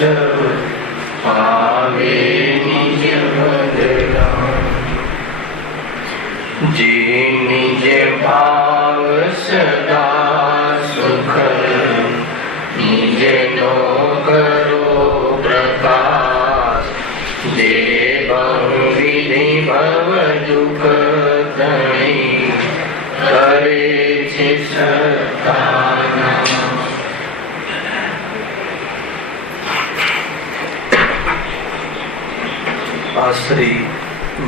સૌ પાવે નિજ વદના. જે નિજ ભાવ સદા સુખ નિજનો કરો પ્રકાશ. જે બહુવિધિ ભવ દુઃખ તણી કરે છે સતાના. આ શ્રી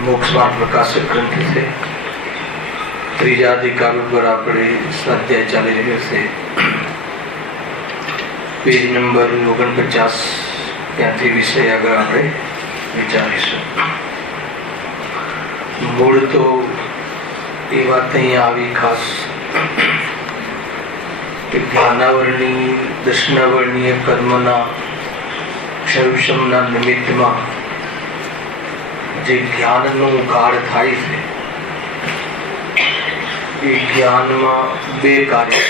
મોક્ષમાર્ગ પ્રકાશક ગ્રંથ છે. ત્રીજા અધિકાર ઉપર આપણે સ્વાધ્યાય ચાલી રહ્યો છે. પેજ નંબર 49 ત્યાંથી વિષય આગળ આપણે વિચારીશું. મૂળ તો એ વાત અહીંયા આવી ખાસ કે જ્ઞાનાવરણી દર્શનાવરણીય કર્મના ક્ષયક્ષમના નિમિત્તમાં જે જ્ઞાનનું ગાઢ થાય છે એ જ્ઞાનમાં બે કાર્ય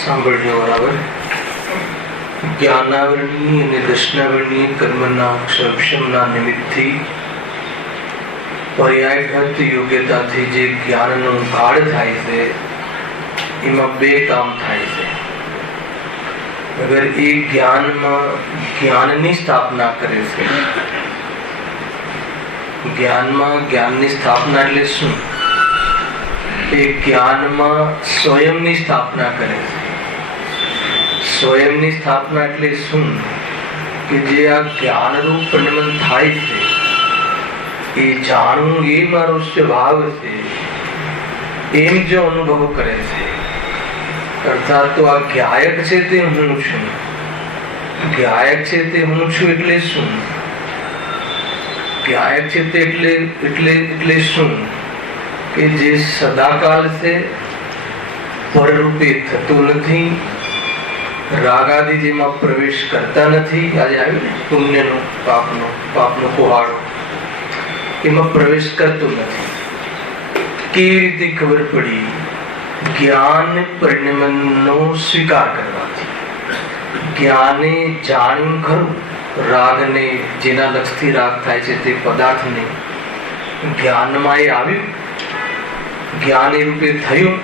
સાંભળજો બરાબર. જ્ઞાનાવરણી અને દર્શનાવરણીય કર્મના ક્ષયક્ષમના નિમિત્તથી પર્યાયગત યોગ્યતાથી જે જ્ઞાનનું ગાઢ થાય છે એમાં બે કામ થાય છે. અગર એ જ્ઞાનમાં જ્ઞાનની સ્થાપના કરે છે, જ્ઞાનમાં જ્ઞાનની સ્થાપના એટલે શું? એ જ્ઞાનમાં સ્વયંની સ્થાપના કરે છે. સ્વયંની સ્થાપના એટલે શું? કે જે આ જ્ઞાનરૂપ પરિણમન થાય છે એ જાણવું એ મારો સ્વભાવ છે એમ જો અનુભવ કરે છે, અર્થાત તો આ જ્ઞાયક છે તે હું છું. જ્ઞાયક છે તે હું છું એટલે શું? જ્ઞાયક છે તે એટલે શું? કે જે સદાકાલ છે, પરરૂપે થતો નથી, રાગાદી જેમાં પ્રવેશ કરતા નથી. આજે આવ્યું ને પુણ્યનો પાપનો કુહાડો, એમાં પ્રવેશ કરતો નથી. કેવી રીતે ખબર પડી? જ્ઞાન પરિણમનનો સ્વીકાર કરવાથી. જ્ઞાને જાણ્યું ખરું રાગને, જેના લક્ષથી રાગ થાય છે તે પદાર્થને જ્ઞાનમાં એ આવ્યું, જ્ઞાન એ રૂપે થયું.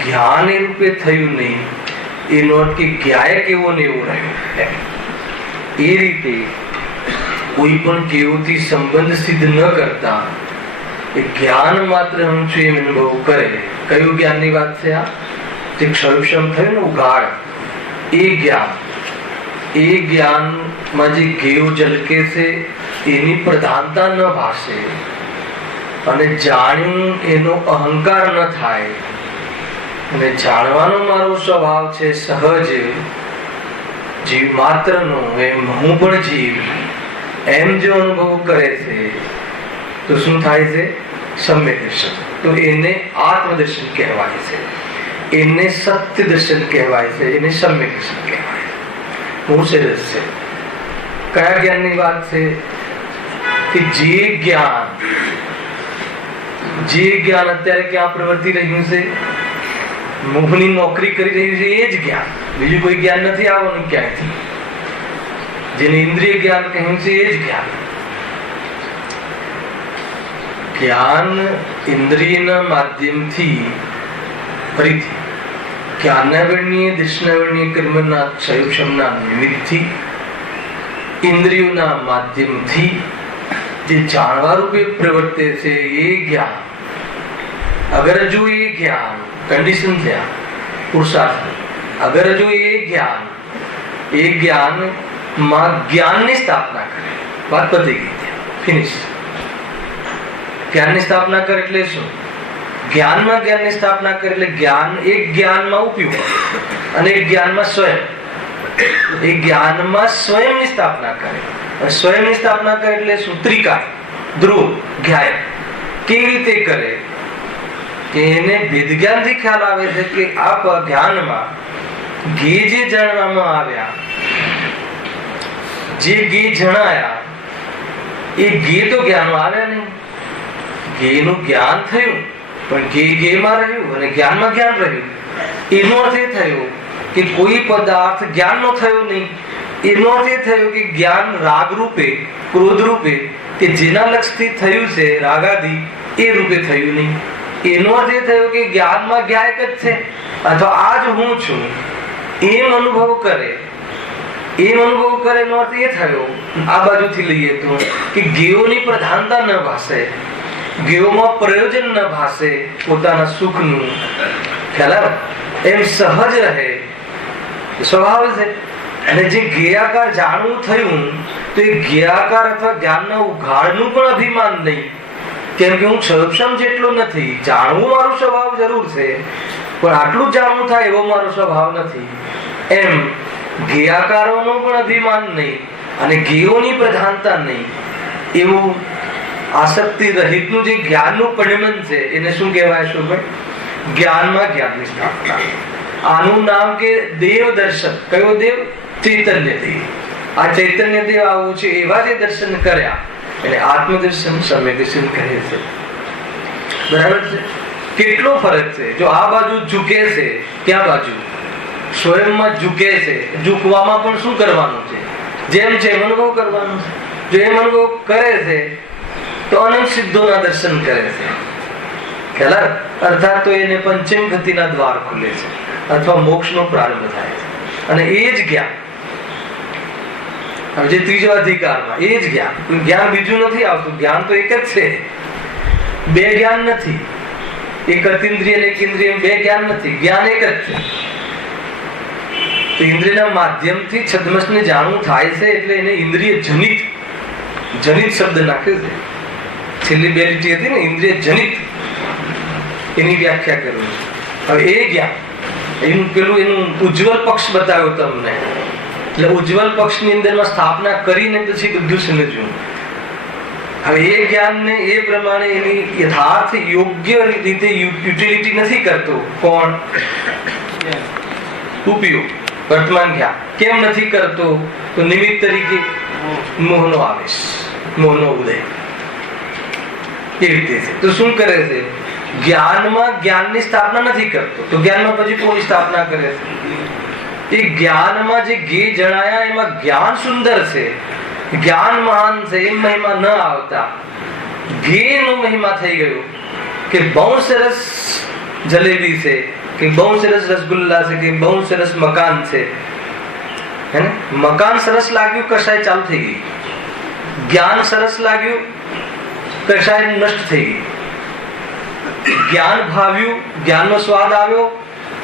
જ્ઞાન એ રૂપે થયું નહીં એનો અર્થ કે જ્ઞાયક એવો ને એવો રહ્યો. એ રીતે કોઈ પણ કેવોથી સંબંધ સિદ્ધ ન કરતા એ જ્ઞાન માત્ર હું છું એમ અનુભવ કરે. કયું જ્ઞાનની વાત છે આ? જે ક્ષયક્ષમ થયું ને ઉઘાડ, એ જ્ઞાન. એ જ્ઞાનમાં જે ઘેવ ઝલકે છે એની પ્રધાનતા ન ભાસે અને જાણ્યું એનો અહંકાર ન થાય અને જાણવાનો મારો સ્વભાવ છે સહજ જીવ માત્રનો, એમ હું પણ જીવ એમ જો અનુભવ કરે છે તો શું થાય છે? સમ્યક દર્શન. તો એને આત્મદર્શન કહેવાય છે, એને સત્ય દર્શન કહેવાય છે, એને સમ્યક દર્શન કહેવાય છે. બહુ સરસ છે. કયા જ્ઞાનની વાત છે? કે જે જ્ઞાન અત્યારે ક્યાં પ્રવર્તી રહ્યું છે? મોહની નોકરી કરી રહ્યું છે એ જ જ્ઞાન. બીજું કોઈ જ્ઞાન નથી આવવાનું ક્યાંયથી. જેને ઇન્દ્રિય જ્ઞાન કહ્યું છે એ જ જ્ઞાન. જ્ઞાન ઇન્દ્રિયના માધ્યમથી, ફરીથી જ્ઞાનાવરણીય દર્શનાવરણીય કર્મના ક્ષયક્ષમના નિમિત્તથી, ઇન્દ્રિયોના માધ્યમથી જે જાણવા રૂપે પ્રવર્તે છે એ જ્ઞાન. અગર જો એ જ્ઞાન કંડિશન થયા પુરુષાર્થ, અગર જો એ જ્ઞાન માં જ્ઞાનની સ્થાપના કરે, વાત પતી ગઈ, ફિનિશ. જ્ઞાનની સ્થાપના કરે એટલે શું? જ્ઞાનમાં જ્ઞાનની સ્થાપના કરે એટલે જ્ઞાન એક જ્ઞાનમાં ઉપયોગ અને એક જ્ઞાનમાં સ્વયં. એ જ્ઞાનમાં સ્વયંની સ્થાપના કરે. અને સ્વયંની સ્થાપના કરે એટલે શું? ત્રિકાય, ધ્રુવ, જ્ઞાયક. કેવી રીતે કરે? કે એને વેદ જ્ઞાનથી ખ્યાલ આવે છે કે આ જ્ઞાનમાં જે જાણવામાં આવ્યા, જે જણાયા એ તો જ્ઞાનમાં આવ્યા નહીં. નું જ્ઞાન થયું પણ માં રહ્યું અને જ્ઞાનમાં જ્ઞાન રહ્યું. એનો અર્થ એ થયો કે કોઈ પદાર્થ જ્ઞાનનો થયો નહીં, એનો અર્થ એ થયો કે જ્ઞાન રાગ રૂપે, ક્રોધ રૂપે કે જેના લક્ષથી થયું છે રાગાદિ એ રૂપે થયું નહીં. એનો અર્થ એ થયો કે જ્ઞાનમાં જ્ઞા એક જ છે, અથવા આ જ હું છું એમ અનુભવ કરે. એમ અનુભવ કરે એનો અર્થ એ થયો, આ બાજુથી લઈએ તો, કે જ્ઞેયોની પ્રધાનતા ન ભાસે, જ્ઞેયોમાં પ્રયોજન ન ભાસે પોતાના સુખનું. ખ્યાલ આવે? એમ સહજ રહે, સ્વભાવ છે. અને જે જ્ઞેયાકાર જાણવું થયું તો એ જ્ઞેયાકાર અથવા જ્ઞાનના ઉઘાડનું પણ અભિમાન નહીં, કેમ કે હું ક્ષરક્ષમ જેટલો નથી. જાણવું મારો સ્વભાવ જરૂર છે, પણ આટલું જ જાણવું થાય એવો મારો સ્વભાવ નથી. એમ જ્ઞેયાકારોનો પણ અભિમાન નહીં અને જ્ઞેયોની પ્રધાનતા નહીં, એવું આસક્તિ રહિતનું જે જ્ઞાનનું પરિણમન છે એને શું કહેવાય? શું ભાઈ? જ્ઞાનમાં જ્ઞાનની સ્થાપના. આનું નામ કે દેવ દર્શન. કયો દેવ? ચૈતન્ય દેવ. આ ચૈતન્ય દેવ આવું છે, એવા જે દર્શન કર્યા એને આત્મદર્શન, સમ્યક દર્શન કહે છે. બરાબર છે? કેટલો ફરક છે! જો આ બાજુ ઝૂકે છે, ક્યાં બાજુ? સ્વયંમાં ઝૂકે છે. ઝૂકવામાં પણ શું કરવાનું છે? જેમ છે એમ અનુભવ કરવાનું છે. જો એમ અનુભવ કરે છે તો અનંત સિદ્ધોના દર્શન કરે છે. ખ્યાલ? અર્થાત તો એને પંચમ ગતિના દ્વાર ખુલે છે અથવા મોક્ષનો પ્રારંભ થાય છે. અને એ જ જ્ઞાન, જે ત્રીજો અધિકારમાં, એ જ જ્ઞાન. જ્ઞાન બીજું નથી આવતું. જ્ઞાન તો એક જ છે, બે જ્ઞાન નથી. એક અતિન્દ્રિય અને એક ઇન્દ્રિય, બે જ્ઞાન નથી. જ્ઞાન એક જ છે. તો ઇન્દ્રિયના માધ્યમથી છદ્મસને જાણવું થાય છે, એટલે એને ઇન્દ્રિય જનિત, જનિત શબ્દ નાખ્યો છે. છેલ્લી બે લીટી હતી ને, ઇન્દ્રિય જનિત, એની વ્યાખ્યા કરું. હવે એ જ્ઞાન એનું પેલું એનું ઉજ્જવલ પક્ષ બતાવ્યો તમને. એટલે ઉજ્જવલ પક્ષની અંદરમાં સ્થાપના કરીને પછી બધું સમજ્યું. હવે એ જ્ઞાનને એ પ્રમાણે એની યથાર્થ યોગ્ય રીતે યુટિલિટી નથી કરતો. કોણ? ઉપયોગ. વર્તમાન જ્ઞાન કેમ નથી કરતો? તો નિમિત્ત તરીકે મોહનો આવેશ, મોહનો ઉદય, એ રીતે છે. તો શું કરે છે? જ્ઞાનમાં જ્ઞાનની સ્થાપના નથી કરતો, તો જ્ઞાનમાં પછી કોની સ્થાપના કરે છે? એ જ્ઞાનમાં જે જ્ઞેય જણાયા એમાં જ્ઞાન સુંદર છે, જ્ઞાન મહાન છે, એમ મહિમા ન આવતા જ્ઞેયનો મહિમા થઈ ગયો કે બહુ સરસ જલેબી છે, કે બહુ સરસ રસગુલ્લા છે, કે બહુ સરસ મકાન છે. હે ને? મકાન સરસ લાગ્યું, કશાય ચાલુ થઈ ગઈ. જ્ઞાન સરસ લાગ્યું, કશાય નષ્ટ થઈ ગઈ. જ્ઞાન ભાવ્યું, જ્ઞાનનો સ્વાદ આવ્યો,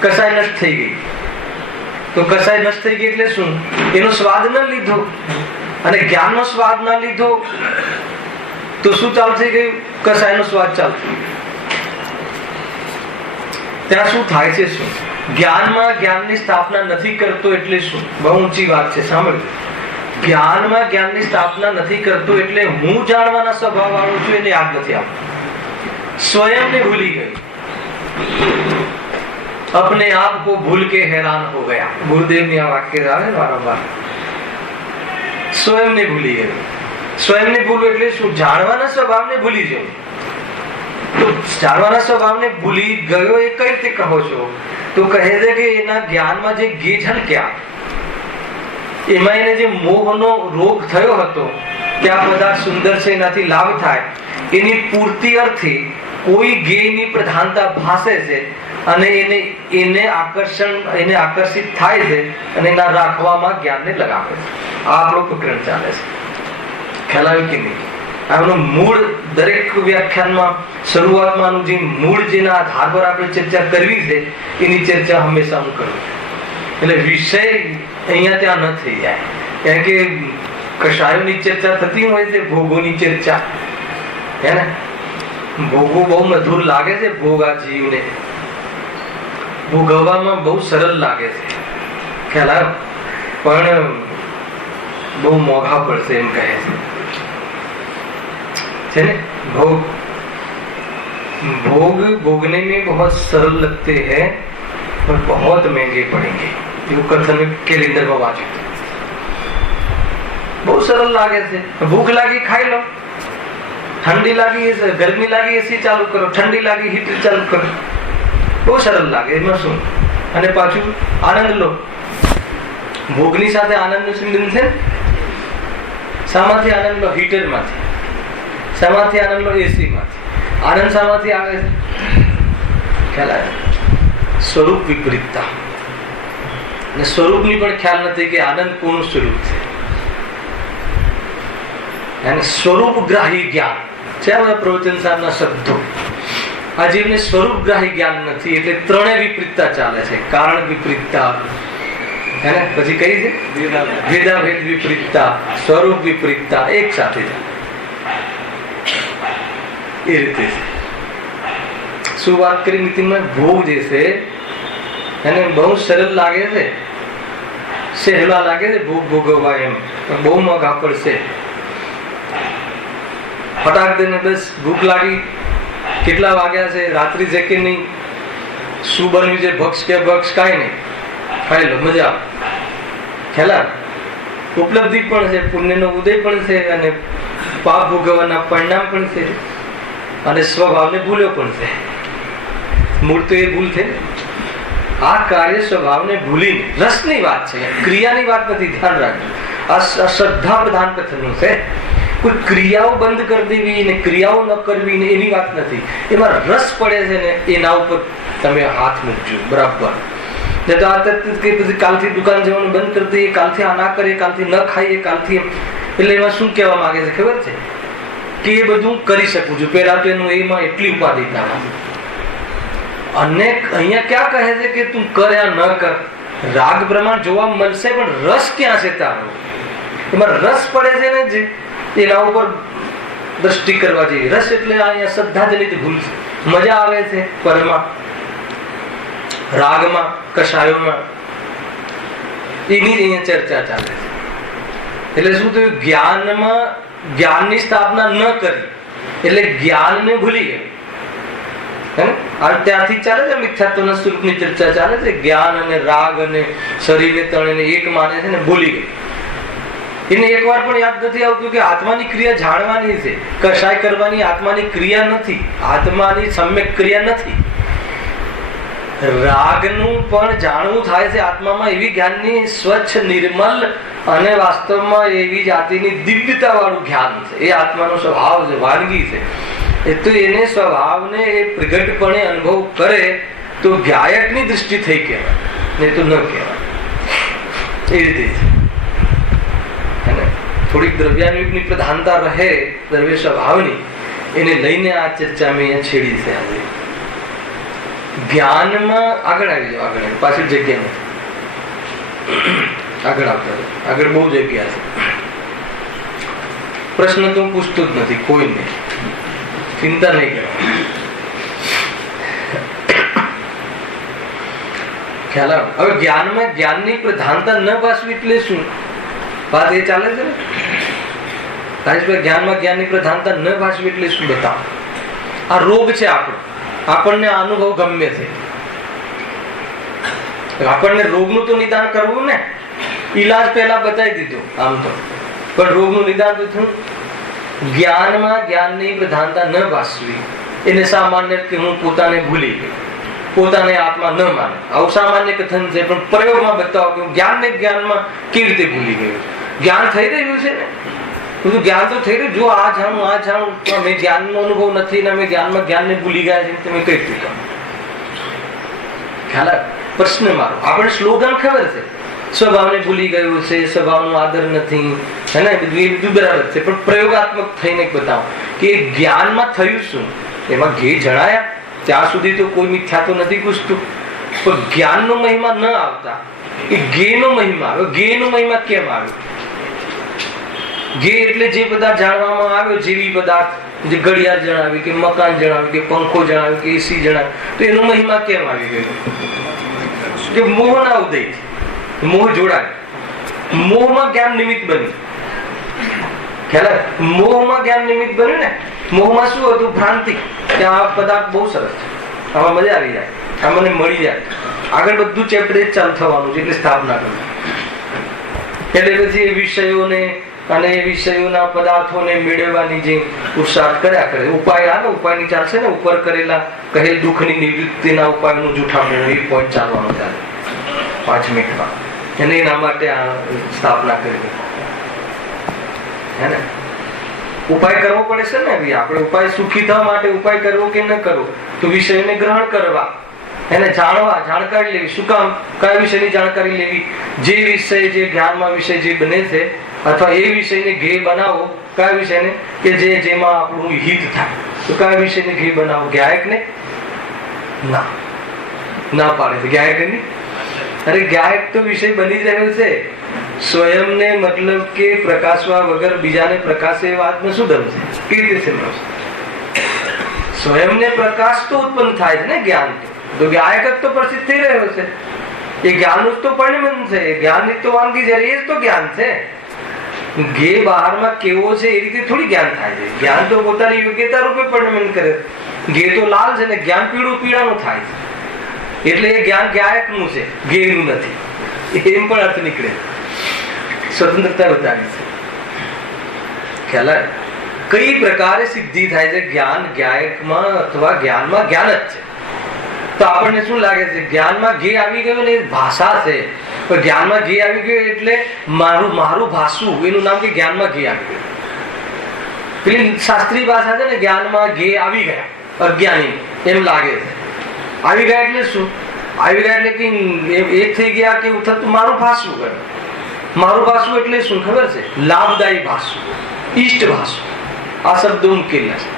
કશાય નષ્ટ થઈ ગઈ. તો કશાય નષ્ટ થઈ ગઈ એટલે શું? એનો સ્વાદ ન લીધો અને જ્ઞાનનો સ્વાદ ના લીધો તો શું ચાલુ થઈ ગયું? કશાયનો સ્વાદ ચાલુ થઈ ગયો. ત્યાં શું થાય છે? શું? જ્ઞાનમાં જ્ઞાનની સ્થાપના નથી કરતો એટલે શું? બહુ ઊંચી વાત છે, સાંભળજો. જ્ઞાનમાં જ્ઞાનની સ્થાપના નથી કરતો એટલે હું જાણવાના સ્વભાવ વાળો છું એને યાદ નથી આવતો. स्वयं ने भूली गई, अपने आप को भूल के हैरान हो गया. गुरुदेव ने આ વાક્ય આવે વારંવાર. સ્વયં ને ભૂલી ગયું. સ્વયં ને ભૂલવું એટલે શું? જાણવાના સ્વભાવને ભૂલી જવું. તો જાણવાના સ્વભાવને ભૂલી ગયો એ કઈ રીતે કહો છો? તો કહે છે કે એના જ્ઞાનમાં જે જ્ઞેય ઝલક્યા એમાં એને જે મોહનો રોગ થયો હતો કે આ બધા સુંદર છે, એનાથી લાભ થાય, એની પૂર્તિ અર્થે કોઈ જ્ઞેયની પ્રધાનતા ભાસે છે અને એને આકર્ષિત થાય છે અને એના રાખવામાં જ્ઞાનને લગાવે છે. આ આપણું પ્રકરણ ચાલે છે. ખ્યાલ આવ્યો કે નહીં? આનું મૂળ દરેક વ્યાખ્યાનમાં શરૂઆતમાં જે મૂળ જેના આધાર પર આપણે ચર્ચા કરવી છે એની ચર્ચા હંમેશા હું કરું. એટલે વિષય અહીંયા ત્યાં ન થઈ જાય. કારણ કે કશાયોની ચર્ચા થતી હોય છે, ભોગોની ચર્ચા, હે ને? ભોગો બહુ મધુર લાગે છે. ભોગ આ જીવને ભોગવવામાં બહુ સરળ લાગે છે, ખ્યાલ આવ્યો? પણ બહુ મોંઘા પડશે એમ કહે છે ને? भोग भोगने में बहुत सरल लगते हैं पर बहुत महंगे पड़ेंगे. એવું કથન કેલેન્ડર માં વાંચ્યું. બહુ સરળ લાગે છે. ભૂખ લાગી ખાઈ લો, ઠંડી લાગી ગરમી લાગી એસી ચાલુ કરો, ઠંડી લાગી હીટર ચાલુ કરો. બહુ સરળ લાગે, એમાં શું? અને પાછું આનંદ લો. ભોગની સાથે આનંદનું સંબંધ છે. શામાંથી આનંદ લો? હીટર માંથી. શામાંથી આનંદ લો? એસી માંથી. આનંદ શામાંથી આવે છે? ખ્યાલ આવે? સ્વરૂપ વિપરીતતા. અને સ્વરૂપની પણ ખ્યાલ નથી કે આનંદ કોનું સ્વરૂપ છે. અને સ્વરૂપગ્રાહી જ્ઞાન છે આ બધા પ્રવચન સારના શબ્દો. આ જીવને સ્વરૂપગ્રાહી જ્ઞાન નથી એટલે ત્રણેય વિપરીતતા ચાલે છે. કારણ વિપરીતતા, હે ને, પછી કઈ છે ભેદાભેદ વિપરીતતા, સ્વરૂપ વિપરીતતા એક સાથે એ રીતે શું વાત કરી નીતિમાં? ભોગ જે છે એને બહુ સરળ લાગે છે, સહેલા લાગે છે ભોગ ભોગવવા, એમ બહુ મોંઘા પડશે. ફટાક દઈને બસ ભૂખ લાગી, કેટલા વાગ્યા છે, રાત્રિ છે કે નહીં, શું બન્યું છે, ભક્ષ કે ભક્ષ, કાંઈ નહીં, ખાઈ લો, મજા. ખ્યાલ? ઉપલબ્ધિ પણ છે, પુણ્યનો ઉદય પણ છે, અને પાપ ભોગવવાના પરિણામ પણ છે, અને સ્વભાવને ભૂલ્યો પણ છે. મૂળ તો એ ભૂલ છે. આ કાર્ય સ્વભાવને ભૂલીને, રસની વાત છે, ક્રિયાની વાત નથી, ધ્યાન રાખજો. આ શ્રદ્ધા પ્રધાન કથનનું છે. કોઈ ક્રિયાઓ બંધ કરી દેવી ને ક્રિયાઓ ન કરવી ને એની વાત નથી. એમાં રસ પડે છે ને એના ઉપર તમે હાથ મૂકજો બરાબર. ને તો આ પછી કાલથી દુકાન જવાનું બંધ કરી દઈએ, કાલથી આ ના કરીએ, કાલથી ન ખાઈએ, કાલથી, એટલે એમાં શું કહેવા માંગે છે ખબર છે? કે એ બધું કરી શકું છું. પેલા તો એનું એમાં એટલી ઉપાધિતા. અને અહીંયા ક્યાં કહે છે કે તું કર યા ન કર, રાગ પ્રમાણ જોવા મળશે, પણ રસ ક્યાં છે તારો? એમાં રસ પડે છે ને જે એના ઉપર દ્રષ્ટિ કરવા જોઈએ. રસ એટલે અહીંયા શ્રદ્ધાજનિત ભૂલ છે. મજા આવે છે પરમાં, રાગમાં, કષાયોમાં, એની અહીંયા ચર્ચા ચાલે છે. એટલે શું થયું? જ્ઞાનમાં જ્ઞાનની સ્થાપના ન કરી એટલે જ્ઞાનને ભૂલી ગઈ. ત્યાંથી ચાલે છે મિથ્યાત્વના સ્વરૂપની ચર્ચા ચાલે છે. જ્ઞાન અને રાગ અને શરીરને ત્રણેયને એક માને છે ને ભૂલી ગઈ. એને એક વાર પણ યાદ નથી આવતું કે આત્માની ક્રિયા જાણવાની છે, કશાય કરવાની આત્માની ક્રિયા નથી, આત્માની સમ્યક ક્રિયા નથી. રાગનું પણ જાણવું થાય છે આત્મામાં, એવી જ્ઞાનની સ્વચ્છ નિર્મલ અને વાસ્તવમાં એવી જાતિની દિવ્યતા વાળું જ્ઞાન છે. એ આત્માનો સ્વભાવ છે, વાનગી છે. એ તો એને સ્વભાવને એ પ્રગટપણે અનુભવ કરે તો ગાયકની દૃષ્ટિ થઈ કહેવાય, નહીં તો ન કહેવાય. એ રીતે થોડીક દ્રવ્યાનુગની પ્રધાનતા રહે, દ્રવ્ય સ્વભાવની, એને લઈને આ ચર્ચા મેં અહીંયા છેડી છે. આજે જ્ઞાનમાં આગળ આવી જાઓ, આગળ પાછળ જગ્યા નથી, આગળ આવતા આગળ બહુ જગ્યા છે. પ્રશ્ન તો હું પૂછતું જ નથી કોઈને, ચિંતા નહીં કરવાની. ખ્યાલ આવે? હવે જ્ઞાનમાં જ્ઞાનની પ્રધાનતા ન પાછવી એટલે શું વાત એ ચાલે છે ને? રાજેશભાઈ, જ્ઞાનમાં જ્ઞાનની પ્રધાનતા ન ભાષવી એટલે શું બતાવો? આ રોગ છે આપણો, આપણને અનુભવ ગમે છે. આપણને રોગનું તો નિદાન કરવું ને, ઈલાજ પહેલા બતાવી દીધો આમ તો, પણ રોગનું નિદાન તો થયું. જ્ઞાનમાં જ્ઞાનની પ્રધાનતા ન ભાષવી એને સામાન્ય કે હું પોતાને ભૂલી ગયો, પોતાને આત્મા ન માને, આવું સામાન્ય કથન છે. પણ પ્રયોગમાં બતાવો કે જ્ઞાનને જ્ઞાનમાં કેવી રીતે ભૂલી ગયું. જ્ઞાન થઈ રહ્યું છે ને, બધું જ્ઞાન તો થઈ રહ્યું. જો આ જાણું આ જાણું, અમે જ્ઞાનનો અનુભવ નથી ને અમે જ્ઞાનમાં જ્ઞાનને ભૂલી ગયા છે, તમે કઈ રીતે ખ્યાલ આવે? પ્રશ્ન મારો, આપણે સ્લોગન ખબર છે, સ્વભાવને ભૂલી ગયું છે, સ્વભાવનો આદર નથી, હે ને, બધું બરાબર છે. પણ પ્રયોગાત્મક થઈને બતાવો કે જ્ઞાનમાં થયું શું, એમાં ઘે જણાયા ત્યાં સુધી તો કોઈ મિથ્યા તો નથી પૂછતું. પણ જ્ઞાનનો મહિમા ન આવતા એ ગેનો મહિમા આવ્યો. ગેનો મહિમા કેમ આવ્યો? ગે એટલે જે પદાર્થ જાણવામાં આવ્યો, જેવી પદાર્થ, જે ઘડિયાળ જણાવી કે મકાન જણાવ્યું કે પંખો જણાવ્યું કે એસી જણાવ્યું, તો એનો મહિમા કેમ આવી ગયો? કે મોહના ઉદય, મોહ જોડાય, મોહમાં જ્ઞાન નિમિત્ત બન્યું. ખ્યાલ? મોહમાં જ્ઞાન નિમિત્ત બન્યું ને. મોહમાં શું હતું? ભ્રાંતિ, કે આ પદાર્થ બહુ સરસ છે, આમાં મજા આવી જાય, આ મને મળી જાય. આગળ બધું ચેપ્ટર ચાલુ થવાનું છે, એટલે સ્થાપના કરવી. એટલે પછી એ વિષયોને અને એ વિષયોના પદાર્થોને મેળવવાની જે પુરુષાર્થ કર્યા કરે. ઉપાય આવે, ઉપાયની ચાલશે ને, ઉપર કરેલા કહેલ દુઃખની નિવૃત્તિના ઉપાયનું જૂઠા એ પોઈન્ટ ચાલવાનો ચાલે 5 મિનિટમાં. અને એના માટે આ સ્થાપના કરી હે ને. ઉપાય કરવો પડે છે ને. આપણે ઉપાય સુખી થવા માટે ઉપાય કરવો કે ન કરવો, તો વિષયને ગ્રહણ કરવા, એને જાણવા, જાણકારી લેવી. શું કામ? કયા વિષયની જાણકારી લેવી? જે વિષય, જે જ્ઞાનમાં વિષય જે બને છે, અથવા એ વિષયને ધ્યેય બનાવો. કયા વિષયને? કે જેમાં આપણું હિત થાય. તો કયા વિષયને ધ્યેય બનાવો? ગાયકને ના પાડે છે. ગાયકની અરે ગાયક તો વિષય બની જ રહ્યો છે. સ્વયંને મતલબ કે પ્રકાશવા વગર બીજાને પ્રકાશે એ વાતમાં શું દમ છે? કેવી રીતે સમજાવશે? સ્વયંને પ્રકાશ તો ઉત્પન્ન થાય છે ને જ્ઞાન. તો ગાયક જ તો પ્રસિદ્ધ થઈ રહ્યો છે. એ જ્ઞાનનું તો પરિણમન છે. જ્ઞાનની તો વાનગી છે, એ જ તો જ્ઞાન છે. ગે બહારમાં કેવો છે એ રીતે થોડી જ્ઞાન થાય છે. જ્ઞાન તો પોતાની યોગ્યતા રૂપે પરિણમન કરે. ગે તો લાલ છે ને જ્ઞાન પીળાનું થાય છે. એટલે એ જ્ઞાન ગાયકનું છે, ગેનું નથી. એમ પણ અર્થ નીકળે. સ્વતંત્રતા બતાવી છે. ખ્યાલ આવે? કઈ પ્રકારે સિદ્ધિ થાય છે જ્ઞાન ગાયકમાં અથવા જ્ઞાનમાં? જ્ઞાન જ છે. તો આપણને શું લાગે છે? જ્ઞાનમાં ગે આવી ગયો ને, ભાષા છે. પણ જ્ઞાનમાં ગે આવી ગયો એટલે મારું ભાષું, એનું નામ કે જ્ઞાનમાં ગે આવી ગયું. પેલી શાસ્ત્રીય ભાષા છે ને, જ્ઞાનમાં ગે આવી ગયા, અજ્ઞાની એમ લાગે છે. આવી ગયા એટલે શું? આવી ગયા એટલે કે એક થઈ ગયા કે થતું મારું ભાષું કરે. મારું ભાષું એટલે શું ખબર છે? લાભદાયી ભાષું, ઈષ્ટ ભાષું. આ શબ્દો ઉકેલા છે.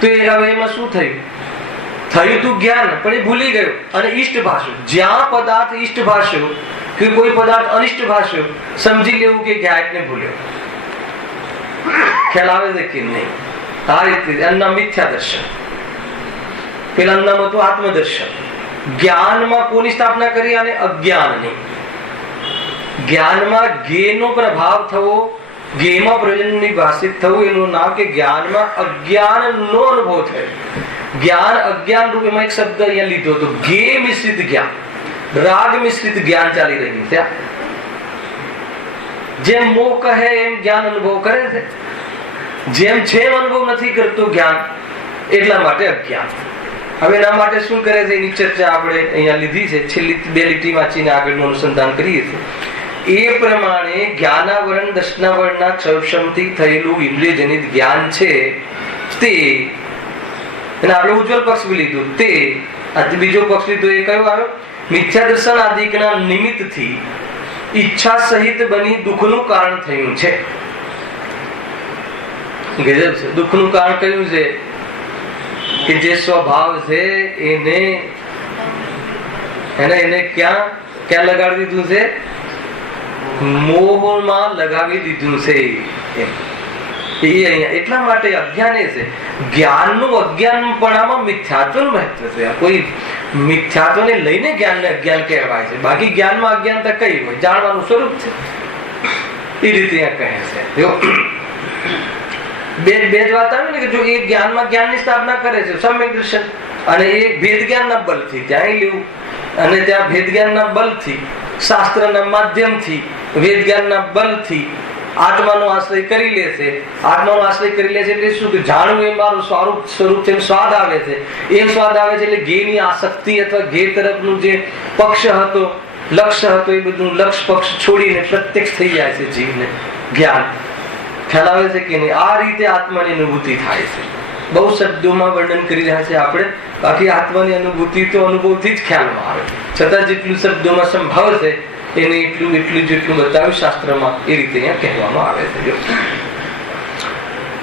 તો એ હવે એમાં શું થયું? થયું તું જ્ઞાન, પણ એ ભૂલી ગયો. અને ઈષ્ટ ભાષું, જ્યાં પદાર્થ ઈષ્ટ ભાષ્યો કે કોઈ પદાર્થ અનિષ્ટ ભાષ્યો, સમજી લેવું કે ગાયકને ભૂલ્યો. ખ્યાલ આવે છે કે નહીં? આ રીતે અન્ના મિથ્યા દર્શન. પેલા અન્નામાં તો આત્મદર્શન. જ્ઞાનમાં કોની સ્થાપના કરી? અને અજ્ઞાનની. જ્ઞાનમાં ગેનો પ્રભાવ થવો, ગેમાં પ્રયોજનની ભાષિત થવું, એનું નામ કે જ્ઞાનમાં અજ્ઞાનનો અનુભવ થયો. જ્ઞાન અજ્ઞાન રૂપેમાં એક શબ્દ અહીંયા લીધો હતો. ગે મિશ્રિત જ્ઞાન, રાગ મિશ્રિત જ્ઞાન ચાલી રહ્યું છે. જેમ મોહ કહે એમ જ્ઞાન અનુભવ કરે છે. જેમ છે એમ અનુભવ નથી કરતું જ્ઞાન, એટલા માટે અજ્ઞાન. હવે એના માટે શું કરે છે એની ચર્ચા આપણે અહીંયા લીધી છે. છેલ્લી 2 લીટી વાંચીને આગળનું અનુસંધાન કરીએ છીએ. એ પ્રમાણે જ્ઞાનાવરણ દર્શનાવરણના ક્ષમથી થયેલું ઇન્દ્રિયજનિત જ્ઞાન છે તે, અને આપણે ઉજ્જવલ પક્ષ બી લીધું તે. આજે બીજો પક્ષ લીધો એ કયો આવ્યો? મિથ્યા દર્શન આદિકના નિમિત્તથી ઈચ્છા સહિત બની દુઃખનું કારણ થયું છે. ગજબ છે. દુઃખનું કારણ કયું છે? કે જે સ્વભાવ છે એને ક્યાં લગાડી દીધું છે? મોહમાં લગાવી દીધું છે. એટલા માટે અજ્ઞાન એ છે. જ્ઞાનનું અજ્ઞાનપણામાં મિથ્યાત્વનું મહત્વ છે. કોઈ મિથ્યાત્વને લઈને જ્ઞાનને અજ્ઞાન કહેવાય છે. બાકી જ્ઞાનમાં અજ્ઞાનતા કઈ હોય? જાણવાનું સ્વરૂપ છે. એ રીતે અહીંયા કહે છે. બે જ વાત આવે ને કે જો એક જ્ઞાનમાં જ્ઞાનની સ્થાપના કરે છે સમ્યક દર્શન, અને એક ભેદ જ્ઞાનના બલથી ત્યાં લેવું, અને ત્યાં ભેદ જ્ઞાનના બલથી, શાસ્ત્રના માધ્યમથી, વેદ જ્ઞાનના બલથી આત્માનો આશ્રય કરી લે છે. આત્માનો આશ્રય કરી લે છે એટલે શું? કે જાણવું એ મારું સ્વરૂપ છે, સ્વાદ આવે છે. એ સ્વાદ આવે છે એટલે ઘેની આસક્તિ અથવા ઘે તરફનું જે પક્ષ હતો, લક્ષ્ય હતો, એ બધું લક્ષ્ય પક્ષ છોડીને પ્રત્યક્ષ થઈ જાય છે જીવને જ્ઞાન. ખ્યાલ આવે છે કે નહીં? આ રીતે આત્માની અનુભૂતિ થાય છે. બહુ શબ્દોમાં વર્ણન કરી રહ્યા છે આપણે. બાકી આત્માની અનુભૂતિ તો અનુભવથી જ ખ્યાલમાં આવે. છતાં જેટલું શબ્દોમાં સંભાવ છે એને એટલું જેટલું બતાવ્યું શાસ્ત્રમાં, એ રીતે અહીંયા કહેવામાં આવે છે.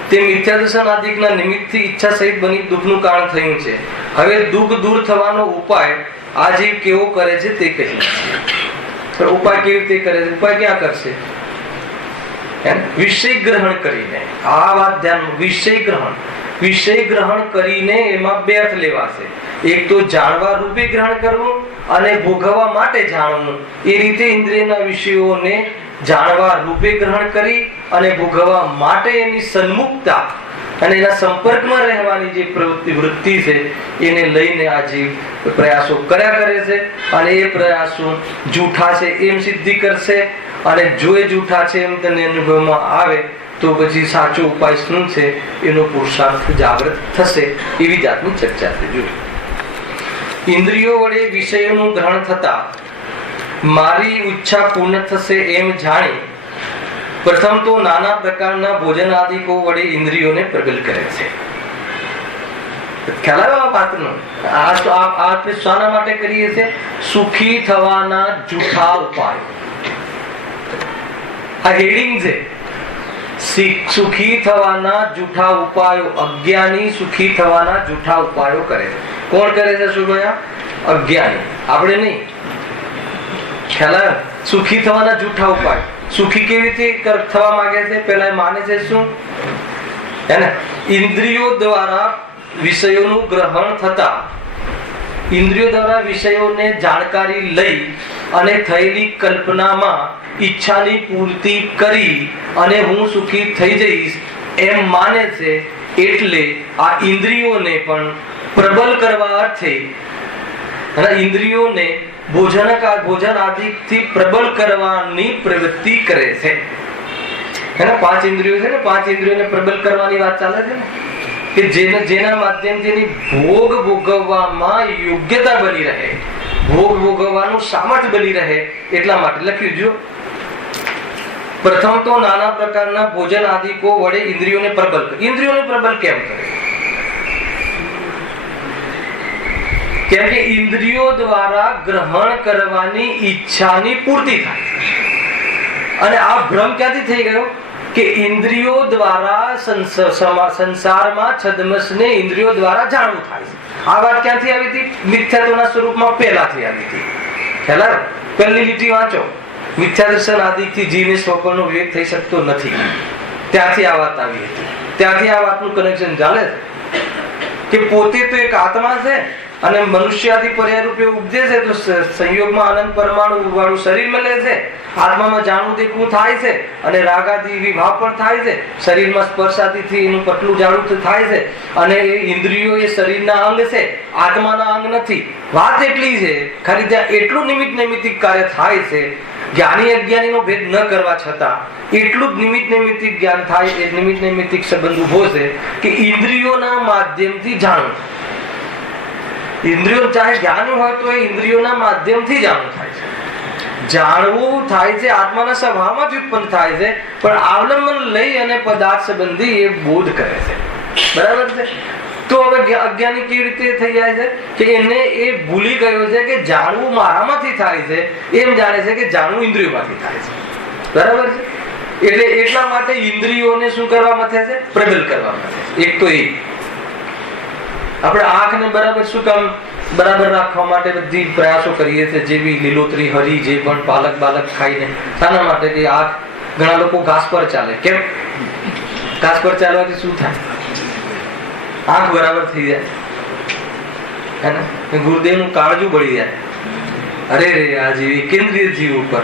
તે મિથ્યાદર્શન આદિકના નિમિત્તથી ઈચ્છા સહિત બની દુઃખનું કારણ થયું છે. હવે દુઃખ દૂર થવાનો ઉપાય આ જીવ કેવો કરે છે તે કહીએ છીએ. ઉપાય કેવી રીતે કરે છે? ઉપાય ક્યાં કરશે? વિષય ગ્રહણ કરીને. આ વાત ધ્યાન. વિષય ગ્રહણ કરીને એમાં 2 અર્થ લેવાશે. એક તો જાણવા રૂપે ગ્રહણ કરવું, અને ભોગવવા માટે જાણવું. એ રીતે ઇન્દ્રિયના વિષયોને જાણવા રૂપે ગ્રહણ કરી અને ભોગવવા માટે એની સન્મુખતા અને એના સંપર્કમાં રહેવાની જે પ્રવૃત્તિ વૃત્તિ છે એને લઈને આ જીવ પ્રયાસો કર્યા કરે છે. અને એ પ્રયાસો જૂઠા છે એમ સિદ્ધિ કરશે, અને જો એ જૂઠા છે એમ તને અનુભવમાં આવે તો પછી સાચો ઉપાય શું છે એનો પુરુષાર્થ જાગૃત થશે. એવી જાતની ચર્ચા છે. જો ઇન્દ્રિયો વડે વિષયોનું ગ્રહણ થતા મારી ઈચ્છા પૂર્ણ થશે એમ જાણી પ્રથમ તો નાના પ્રકારના ભોજન આદિકો વડે ઇન્દ્રિયોને પ્રબલ કરે છે. ખ્યાલ આવ્યો આ વાતનો? આપણે શાના માટે કરીએ છીએ? સુખી થવાના જૂઠા ઉપાયો. આ હેડિંગ છે. સુખી થવાના જૂઠા ઉપાયો. અજ્ઞાની સુખી થવાના જૂઠા ઉપાયો કરે છે. કોણ કરે છે? શું કહ્યા? અજ્ઞાની. આપણે નહીં. ખ્યાલ આવ્યો? સુખી થવાના જૂઠા ઉપાય. સુખી કેવી રીતે થવા માંગે છે? પેલા માને છે શું? હે ને? ઇન્દ્રિયો દ્વારા વિષયોનું ગ્રહણ થતા, ઇન્દ્રિયો દ્વારા વિષયોને જાણકારી લઈ અને થયેલી કલ્પનામાં ઈચ્છાની પૂર્તિ કરી અને હું સુખી થઈ જઈશ એમ માને છે. એટલે આ ઇન્દ્રિયોને પણ પ્રબલ કરવા અર્થે અને ઇન્દ્રિયોને ભોજન આદિથી પ્રબલ કરવાની પ્રવૃત્તિ કરે છે. એના 5 ઇન્દ્રિયો છે ને, 5 ઇન્દ્રિયોને પ્રબલ કરવાની વાત ચાલે છે ને, કે જેના માધ્યમથી ભોગ ભોગવવામાં યોગ્યતા બની રહે, ભોગ ભોગવવાનું સામર્થ્ય બની રહે એટલા માટે લખ્યું. જો પ્રથમ તો નાના પ્રકારના ભોજન આદિકો વડે ઇન્દ્રિયોને પ્રબલ કરે. ઇન્દ્રિયોને પ્રબલ કેમ કરે? કેમ કે ઇન્દ્રિયો દ્વારા ગ્રહણ કરવાની ઈચ્છાની પૂર્તિ થાય. અને આ ભ્રમ ક્યાંથી થઈ ગયો? કે ઇન્દ્રિયો દ્વારા સંસારમાં છદ્મસને ઇન્દ્રિયો દ્વારા જાણવું થાય છે. આ વાત ક્યાંથી આવી હતી? મિથ્યાત્વના સ્વરૂપમાં પહેલાથી આવી હતી. ખ્યાલ આવ્યો? પહેલી લીટી વાંચો. મિથ્યા દર્શન આદિથી જીવને સ્વપ્નનો વિવેક થઈ શકતો નથી. ત્યાંથી આ વાત આવી હતી. ત્યાંથી આ વાતનું કનેક્શન ચાલે છે કે પોતે તો એક આત્મા છે અને મનુષ્યાદિ પર્યાય રૂપે ઉપજે છે, તો સંયોગમાં અનંત પરમાણુ વાળું શરીર મળે છે. આત્મામાં જાણવું દેખવું થાય છે અને રાગાદિ વિભાવ પણ થાય છે. શરીરમાં સ્પર્શાદિથી એનું પટલું જાણવું થાય છે. અને એ ઇન્દ્રિયો એ શરીરના અંગ છે, આત્માના અંગ નથી. વાત એટલી છે ખાલી ત્યાં એટલું નિમિત્ત નૈમિત્તિક કાર્ય થાય છે. જ્ઞાની અજ્ઞાનીનો ભેદ ન કરવા છતાં એટલું જ નિમિત્ત નૈમિત્તિક જ્ઞાન થાય. એ નિમિત્ત નૈમિત્તિક સંબંધ ઉભો છે કે ઇન્દ્રિયોના માધ્યમથી જાણવું. ઇન્દ્રિયો ચાહે જ્ઞાન હોય તો એ ઇન્દ્રિયોના માધ્યમથી જાણવું થાય છે. જાણવું થાય છે આત્માના સ્વભાવમાંથી ઉત્પન્ન થાય છે, પણ અવલંબન લઈ અને પદાર્થ સંબંધી એ બોધ કરે છે. બરાબર છે? તો હવે અજ્ઞાની કેવી રીતે થઈ જાય છે? કે એને એ ભૂલી ગયો છે કે જાણવું મારામાંથી થાય છે, એમ જાણે છે કે જાણવું ઇન્દ્રિયોમાંથી થાય છે. બરાબર છે? એટલે એટલા માટે ઇન્દ્રિયોને શું કરવા મથે છે? પ્રબલ કરવા મથે છે. એક તો એ આપણે આંખને બરાબર શું કામ બરાબર રાખવા માટે બધી પ્રયાસો કરીએ છીએ. જેવી લીલોતરી હરી જે પણ પાલક બાલક ખાઈને, શાના માટે? કે આંખ, ઘણા લોકો ઘાસ પર ચાલે. કેમ? ઘાસ પર ચાલવાથી શું થાય? આંખ બરાબર થઈ જાય હે ને, ગુરુદેવનું કાળજું બળી જાય. અરે રે આ જીવ કેન્દ્રીય જીવ ઉપર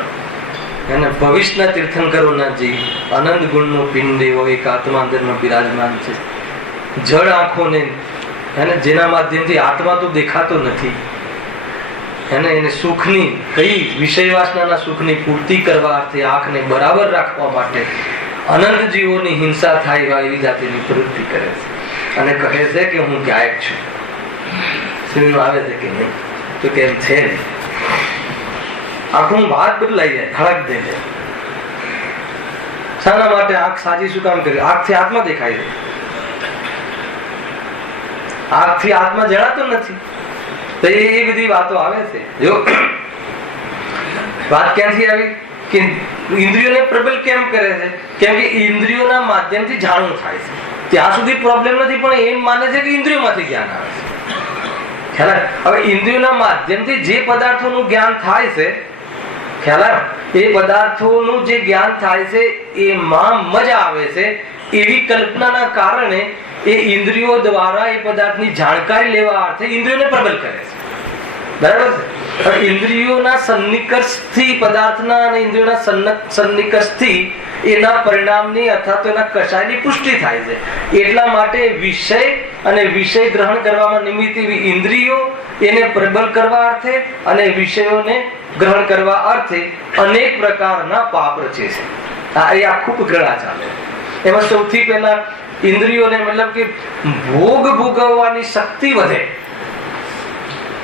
એને ભવિષ્યના તીર્થંકરોના જીવ અનંત ગુણનો પિંડ એવો એક આત્મા અંદરમાં બિરાજમાન છે. જળ આંખોને એને જેના માધ્યમથી આત્મા તો દેખાતો નથી, એને સુખની કઈ વિષય વાસનાના સુખની પૂર્તિ કરવા અર્થે આંખને બરાબર રાખવા માટે અનંત જીવોની હિંસા થાય એવી જાતિની પ્રવૃત્તિ કરે છે અને કહે છે કે હું ગાયક છું. સિનેમા આવે છે કે નહીં? તો કેમ છે નહીં? આખું વાત બદલાઈ જાય, ખડક દે જાય. શાના માટે? આંખ સાજી શું કામ કર્યું? આંખથી આત્મા દેખાય છે, આંખથી આત્મા જણાતો નથી. તો એ બધી વાતો આવે છે. જો વાત ક્યાંથી આવી? કે ઇન્દ્રિયોને પ્રબલ કેમ કરે છે? કેમ કે ઇન્દ્રિયોના માધ્યમથી જાણવું થાય છે. ત્યાં સુધી પ્રોબ્લેમ નથી, પણ એમ માને છે કે ઇન્દ્રિયોમાંથી જ્ઞાન આવે છે. ખ્યાલ આવે? હવે ઇન્દ્રિયોના માધ્યમથી જે પદાર્થોનું જ્ઞાન થાય છે, ખ્યાલ આવે? એ પદાર્થોનું જે જ્ઞાન થાય છે એમાં મજા આવે છે એવી કલ્પનાના કારણે એ ઇન્દ્રિયો દ્વારા એ પદાર્થની જાણકારી લેવા અર્થે ઇન્દ્રિયોને પ્રબલ કરે છે. બરાબર છે? ઇન્દ્રિયોના સન્નિકર્ષથી પદાર્થના અને ઇન્દ્રિયોના સન્નિકર્ષથી એના પરિણામની અથવા તો એના કશાયની પુષ્ટિ થાય છે. એટલા માટે વિષય અને વિષય ગ્રહણ કરવામાં નિમિત્ત એવી ઇન્દ્રિયો એને પ્રબળ કરવા અર્થે અને વિષયોને ગ્રહણ કરવા અર્થે અનેક પ્રકારના પાપ રચે છે. એ આખું પ્રક્રિયા ચાલે. એમાં સૌથી પહેલા ઇન્દ્રિયોને મતલબ કે ભોગ ભોગવવાની શક્તિ વધે,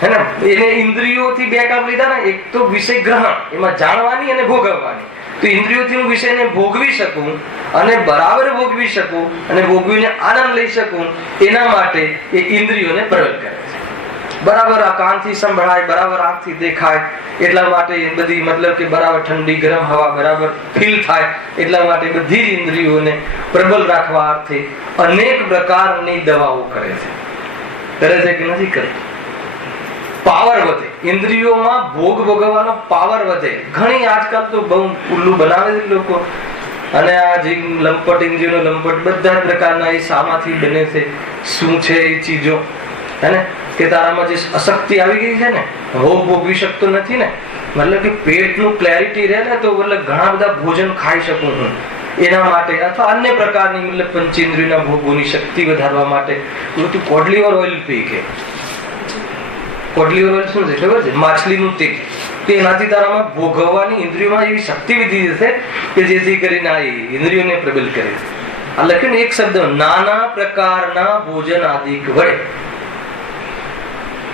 હે ને. એને ઇન્દ્રિયોથી બે કામ લીધા ને, એક તો વિષય ગ્રહણ, એમાં જાણવાની અને ભોગવવાની. તો ઇન્દ્રિયોથી હું વિષયને ભોગવી શકું અને બરાબર ભોગવી શકું અને ભોગવીને આનંદ લઈ શકું, એના માટે એ ઇન્દ્રિયોને પ્રબળ કરે છે. બરાબર આ કાનથી સંભળાય, બરાબર આંખથી દેખાય, એટલા માટે બધી મતલબ કે બરાબર ઠંડી ગરમ હવા બરાબર ફીલ થાય, એટલા માટે બધી જ ઇન્દ્રિયોને પ્રબળ રાખવા અર્થે અનેક પ્રકારની દવાઓ કરે છે. કરે છે કે નથી કરતી? પાવર વધે, ઇન્દ્રિયોમાં ભોગ ભોગવવાનો પાવર વધે. ઘણી આજકાલ તો બહુ ઉલ્લુ બનાવે છે લોકો, અને આ જે લંપટ ઇન્દ્રિયોનો લંપટ બધા પ્રકારના એ શામાંથી બને છે, શું છે એ ચીજો, હે ને. કે તારામાં જે અશક્તિ આવી ગઈ છે ને, ભોગ ભોગવી શકતો નથી ને, મતલબ કે પેટનું ક્લેરિટી રહે ને, તો મતલબ ઘણા બધા ભોજન ખાઈ શકું હું એના માટે, અથવા અન્ય પ્રકારની મતલબ પંચેન્દ્રિયના ભોગોની શક્તિ વધારવા માટે તું કોડલીવર ઓઇલ પી. કે કોડલીવર ઓઇલ શું છે ખબર છે? માછલીનું તેલ. કે એનાથી તારામાં ભોગવવાની ઇન્દ્રિયોમાં એવી શક્તિ વધી જશે કે જેથી કરીને આ ઇન્દ્રિયોને પ્રબળ કરે છે. આ લખ્યું ને એક શબ્દ, નાના પ્રકારના ભોજન આદિ વડે.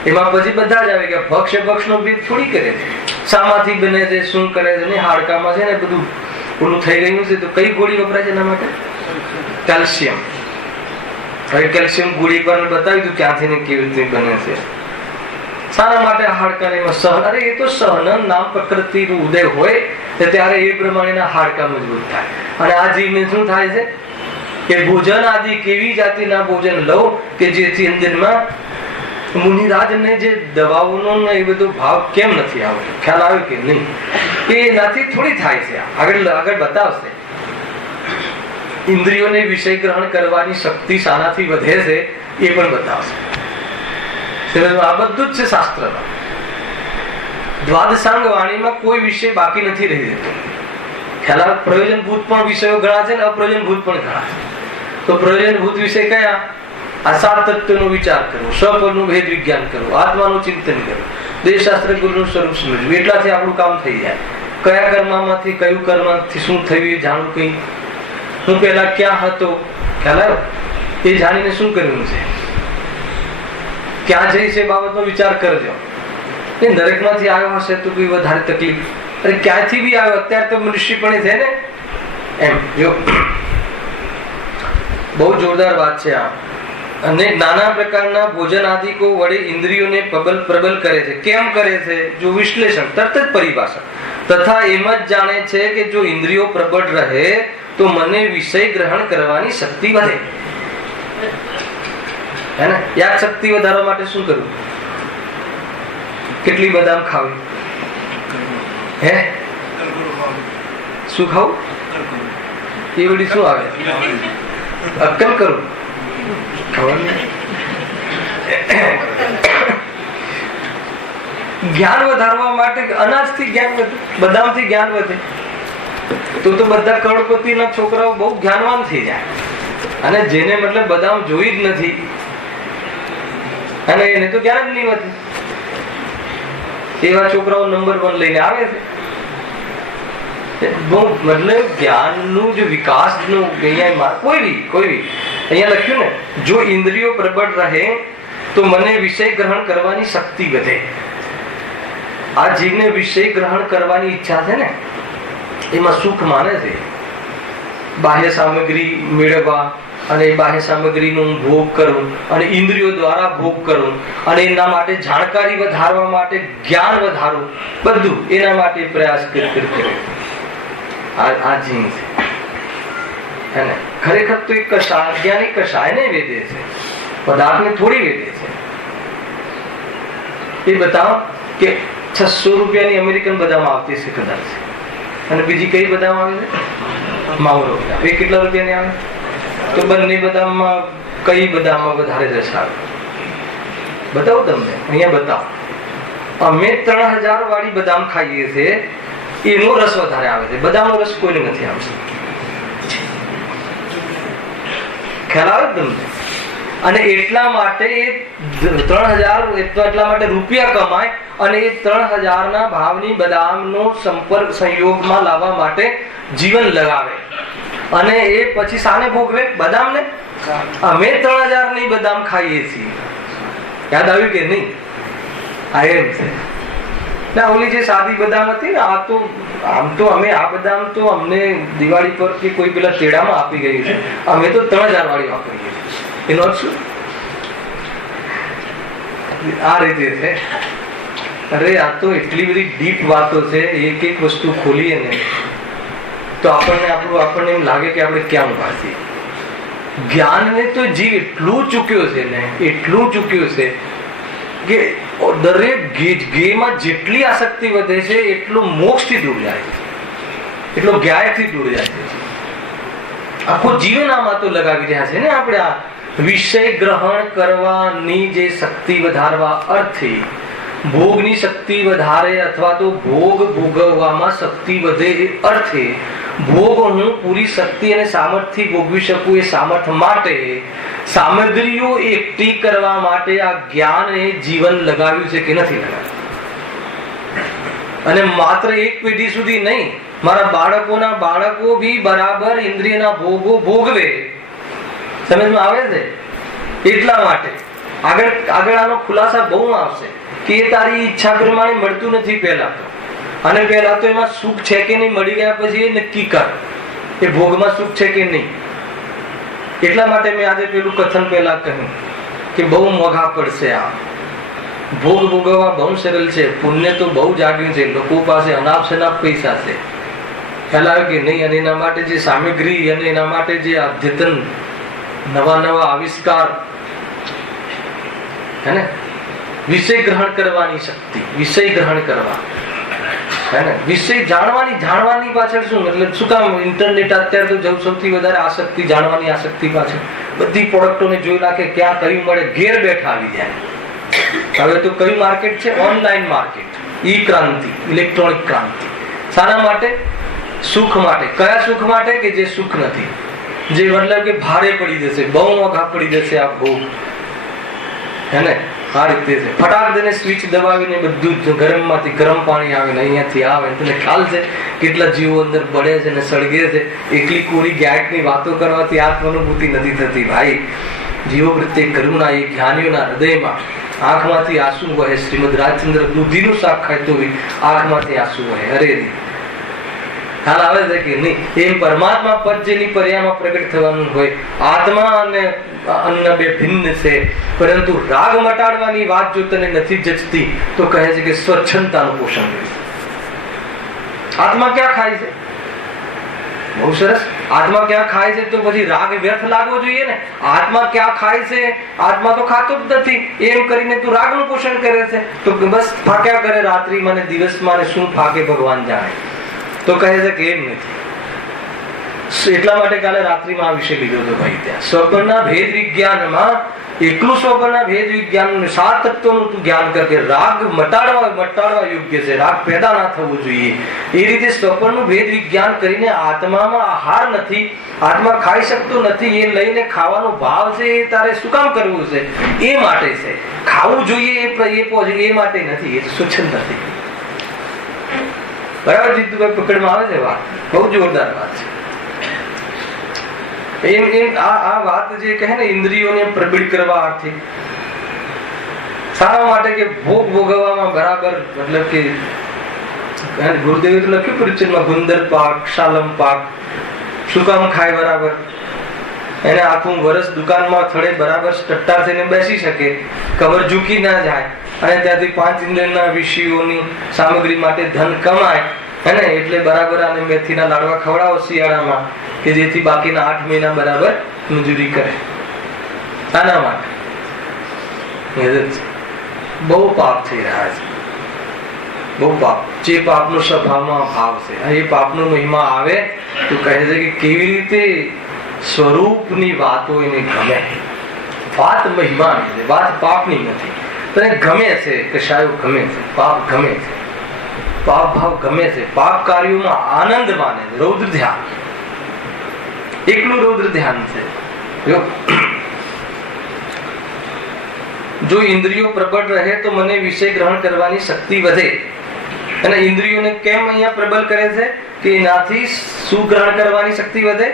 એમાં પછી બધા જ આવે કે ભક્ષ નો ભેદ થોડી કરે છે, શામાંથી બને છે, શું કરે છે, હાડકામાં છે ને બધું ઓલું થઈ ગયું છે. તો કઈ ગોળી વપરાય છે એના માટે? કેલ્શિયમ. હવે કેલ્શિયમ ગોળી પર બતાવી દઉં ક્યાંથી ને કેવી રીતે બને છે. શાના માટે હાડકાને સહન? અરે એ તો સહન નામ પ્રકૃતિનું ઉદય હોય ત્યારે એ પ્રમાણેના હાડકા મજબૂત થાય. અને આ જીવને શું થાય છે કે ભોજન આદિ કેવી જાતિના ભોજન લઉં કે જેથી અંદરમાં મુનિરાજને જે દવાઓનો એ બધો ભાવ કેમ નથી આવતો, ખ્યાલ આવ્યો કે નહીં? એ એનાથી થોડી થાય છે. આગળ બતાવશે. ઇન્દ્રિયોને વિષય ગ્રહણ કરવાની શક્તિ શાનાથી વધે છે એ પણ બતાવશે. આ બધું જ છે શાસ્ત્રમાં. દ્વાદશાંગ વાણીમાં કોઈ વિષય બાકી નથી રહી જતો. ખ્યાલ આવે? પ્રયોજનભૂત પણ વિષયો ઘણા છે ને અપ્રયોજનભૂત પણ ઘણા છે. તો પ્રયોજનભૂત વિષય કયા? આ સાત તત્વનો વિચાર કરવો, સ્વપરનું ભેદ વિજ્ઞાન કરવું, આત્માનું ચિંતન કરવું, દેહશાસ્ત્ર ગુરુનું સ્વરૂપ સમજવું. એટલાથી આપણું કામ થઈ જાય. કયા કર્મમાંથી કયું કર્મથી શું થયું એ જાણવું. કઈ હું પેલા ક્યાં હતો, ખ્યાલ આવ્યો? એ જાણીને શું કર્યું છે, ક્યાં જઈશ એ બાબતનો વિચાર કરજો. એ નરકમાંથી આવ્યો હશે તો કોઈ વધારે તકલીફ, અરે ક્યાંથી બી આવ્યો, અત્યારે તો મનુષ્યપણે છે ને એમ. જો બહુ જોરદાર વાત છે આ. અને નાના પ્રકારના ભોજન આદિકો વડે ઇન્દ્રિયોને પ્રબળ કરે છે. કેમ કરે છે? જો વિશ્લેષણ, તરત જ પરિભાષા. તથા એમ જ જાણે છે કે જો ઇન્દ્રિયો પ્રબળ રહે તો મને વિષય ગ્રહણ કરવાની શક્તિ વધે, હે ને. યાદ શક્તિ વધારવા માટે શું કરવું? કેટલી બદામ ખાવી? હે શું ખાવું? એ વળી શું આવે? અક્કલ કરું. જ્ઞાન વધારવા માટે અનાજથી જ્ઞાન વધે, બદામથી જ્ઞાન વધે. તો બધા કરોડપતિના છોકરાઓ બહુ જ્ઞાનવાન થઈ જાય. અને જેને મતલબ બદામ જોઈ જ નથી અને એને તો જ્ઞાન જ નહીં વધે, એવા છોકરાઓ નંબર 1 લઈને આવે છે. બહુ મતલબ જ્ઞાનનું જે વિકાસનું અહીંયા કોઈ અહીંયા લખ્યું ને, જો ઇન્દ્રિયો પ્રબળ રહે તો મને વિષય ગ્રહણ કરવાની શક્તિ વધે. આ જીવને વિષય ગ્રહણ કરવાની ઈચ્છા છે ને, એમાં સુખ માને છે. બાહ્ય સામગ્રી મેળવવા અને એ બાહ્ય સામગ્રીનો ભોગ કરવું અને ઇન્દ્રિયો દ્વારા ભોગ કરવું અને એના માટે જાણકારી વધારવા માટે જ્ઞાન વધારવું, બધું એના માટે પ્રયાસ કરે. આ જીવ છે. ખરેખર તો એક કષાય, જ્ઞાની કષાયને વેદે છે, પદાર્થને થોડી વેદે છે. એ બતાવો કે 600 રૂપિયાની અમેરિકન બદામ આવતી છે કદાચ, અને બીજી કઈ બદામ આવે છે? માવરો. એ કેટલા રૂપિયાની આવે? તો બંને બદામમાં કઈ બદામમાં વધારે રસ આવે? બતાવો તમને, અહીંયા બતાવો. અમે 3000 વાળી બદામ ખાઈએ છીએ, એનો રસ વધારે આવે છે. બદામનો રસ કોઈને નથી આવતો. ખ્યાલ આવે તમને? અને એટલા માટે એ 3000 એટલા માટે રૂપિયા કમાય અને એ 3000 ભાવની બદામનો સંપર્ક સંયોગમાં લાવવા માટે જીવન લગાવે અને એ પછી સાને ભોગવે? બદામને. અમે 3000 ની બદામ ખાઈએ છીએ. યાદ આવ્યું કે નહીં? આ એમ છે ના, ઓલી જે સાદી બદામ હતી ને, આ તો આમ તો અમે આ બદામ તો અમને દિવાળી પર કે કોઈ પેલા તેડામાં આપી ગઈ છે, અમે તો 3000 વાળી વાપરીએ છીએ. એનો અર્થ શું? આ રીતે છે. અરે આ તો એટલી બધી ડીપ વાતો છે, એક એક વસ્તુ ખોલીએ ને તો આપણને એમ લાગે કે આપણે ક્યાં ઉભા છીએ. જ્ઞાનને તો જીવ એટલું ચૂક્યો છે ને, એટલું ચૂક્યો છે કે દરેક ગેમાં જેટલી આસક્તિ વધે છે એટલું મોક્ષથી દૂર જાય છે, એટલો જ્ઞાનથી દૂર જાય છે. આખું જીવન આમાં તો લગાવી રહ્યા છે ને આપણે. આ વિષય ગ્રહણ કરવાની જે શક્તિ વધારવા અર્થે ભોગની શક્તિ વધારે અથવા તો ભોગ ભોગવવામાં શક્તિ વધે એ અર્થે ભોગ હું પૂરી શક્તિ અને સામર્થ્ય ભોગવી શકું એ સામર્થ્ય માટે સામગ્રીઓ એકઠી કરવા માટે આ જ્ઞાન એ જીવન લગાવ્યું છે કે નથી લગાવ્યું? અને માત્ર એક પેઢી સુધી નહીં, મારા બાળકોના બાળકો બી બરાબર ઇન્દ્રિયના ભોગો ભોગવે. સમજમાં આવે છે? એટલા માટે આગળ આનો ખુલાસા બહુ આવશે કે એ તારી ઈચ્છા પ્રમાણે મળતું નથી પહેલા તો, અને પહેલા તો એમાં સુખ છે કે નહીં, મળી ગયા પછી એ નક્કી કર એ ભોગમાં સુખ છે કે નહીં. એટલા માટે મેં આજે પેલું કથન પહેલા કહ્યું કે બહુ મોંઘા પડશે. આ ભોગ ભોગવવા બહુ સરળ છે, પુણ્ય તો બહુ જાગ્યું છે, લોકો પાસે અનાપ શનાપ પૈસા છે, ખ્યાલ આવે કે નહીં? અને એના માટે જે સામગ્રી અને એના માટે જે અદ્યતન નવા આવિષ્કાર હે ને, વિષય ગ્રહણ કરવાની શક્તિ, વિષય ગ્રહણ કરવા હે ને, વિષય જાણવાની પાછળ શું મતલબ? શું કામ ઇન્ટરનેટ અત્યારે તો સૌથી વધારે આસક્તિ, જાણવાની આસક્તિ પાછળ બધી પ્રોડક્ટોને જોઈ રાખે, ક્યાં કયું મળે, ઘેર બેઠા આવી જાય. હવે તો કયું માર્કેટ છે? ઓનલાઈન માર્કેટ, ઈ ક્રાંતિ, ઇલેક્ટ્રોનિક ક્રાંતિ. શાના માટે? સુખ માટે. કયા સુખ માટે? કે જે સુખ નથી, જે મતલબ કે ભારે પડી જશે, બહુ મોંઘા પડી જશે આ ભોગ હે ને. આ રીતે છે. ફટાક દઈને સ્વિચ દબાવીને બધું જ ગરમમાંથી ગરમ પાણી આવે ને અહીંયાથી આવે. તને ખ્યાલ છે કેટલા જીવો અંદર બળે છે ને સળગે છે? એકલી કોરી જ્ઞાનની વાતો કરવાથી આત્માનુભૂતિ નથી થતી ભાઈ. જીવો પ્રત્યે કરુણા એ જ્ઞાનીઓના હૃદયમાં આંખમાંથી આંસુ વહે. શ્રીમદ રાજચંદ્ર દૂધીનું શાક ખાતો હોય, આંખમાંથી આંસુ વહે. અરે ખ્યાલ આવે છે કે નહીં? એમ પરમાત્મા પદ જેની પર્યામાં પ્રગટ થવાનું હોય. આત્મા અને અન્ન બે ભિન્ન છે, પરંતુ રાગ મટાડવાની વાત જો તને નથી જચતી તો કહે છે કે સ્વચ્છંદતાનું પોષણ કરે. આત્મા ક્યાં ખાય છે? બહુ સરસ. આત્મા ક્યાં ખાય છે તો પછી રાગ વ્યર્થ લાગવો જોઈએ ને. આત્મા ક્યાં ખાય છે? આત્મા તો ખાતો જ નથી. એમ કરીને તું રાગનું પોષણ કરે છે તો બસ ફાક્યા કરે રાત્રિમાં ને દિવસમાં, ને શું ફાકે ભગવાન જાણે. તો કહે છે કે એમ નથી. એટલા માટે કાલે રાત્રિમાં આ વિષય લીધો હતો ભાઈ. ત્યાં સ્વપ્નના ભેદ વિજ્ઞાનમાં એકલું સ્વપ્નના ભેદ વિજ્ઞાન 7 તત્વોનું તું જ્ઞાન કર કે રાગ મટાડવા યોગ્ય છે, રાગ પેદા ના થવો જોઈએ. એ રીતે સ્વપ્નનું ભેદ વિજ્ઞાન કરીને આત્મામાં આહાર નથી, આત્મા ખાઈ શકતો નથી, એ લઈને ખાવાનો ભાવ છે એ તારે શું કામ કરવું છે? એ માટે છે. ખાવું જોઈએ એ માટે નથી, એ સ્વચ્છંદ નથી. બરાબર જીતુભાઈ? પકડમાં આવે છે વાત? બહુ જોરદાર વાત છે. આ વાત જે કહે ને ઇન્દ્રિયોને પ્રબળ કરવા અર્થે શાના માટે? કે ભોગ ભોગવવામાં બરાબર મતલબ કે ગુરુદેવે તો લખ્યું પરિચયમાં ગુંદર પાક, શાલમ પાક. શું કામ ખાય? બરાબર એને આખું વર્ષ દુકાનમાં થડે બરાબર ટટ્ટા થઈને બેસી શકે, કમર ઝૂકી ના જાય, અને ત્યાંથી 5 ઇન્દ્રિયના વિષયોની સામગ્રી માટે ધન કમાય હે ને. એટલે બરાબર આને મેથીના લાડવા ખવડાવો શિયાળામાં કે જેથી બાકીના 8 મહિના બરાબર મજૂરી કરે. આના માટે બહુ પાપ થઈ રહ્યા છે, બહુ પાપ. જે પાપનો સ્વભાવમાં ભાવ છે, એ પાપનો મહિમા આવે તો કહે છે કે કેવી રીતે સ્વરૂપની વાતો એને ગમે. વાત મહિમાની છે, વાત પાપની નથી. તને ગમે છે કશાયો ગમે છે, પાપ ગમે છે, પાપ ભાવ ગમે છે, પાપ કાર્યોમાં આનંદ માને છે. રૌદ્ર ધ્યાન, એકલું રૌદ્ર ધ્યાન છે. જો ઇન્દ્રિયો પ્રબળ રહે તો મને વિષય ગ્રહણ કરવાની શક્તિ વધે. અને ઇન્દ્રિયોને કેમ અહીંયા પ્રબળ કરે છે કે એનાથી શું ગ્રહણ કરવાની શક્તિ વધે?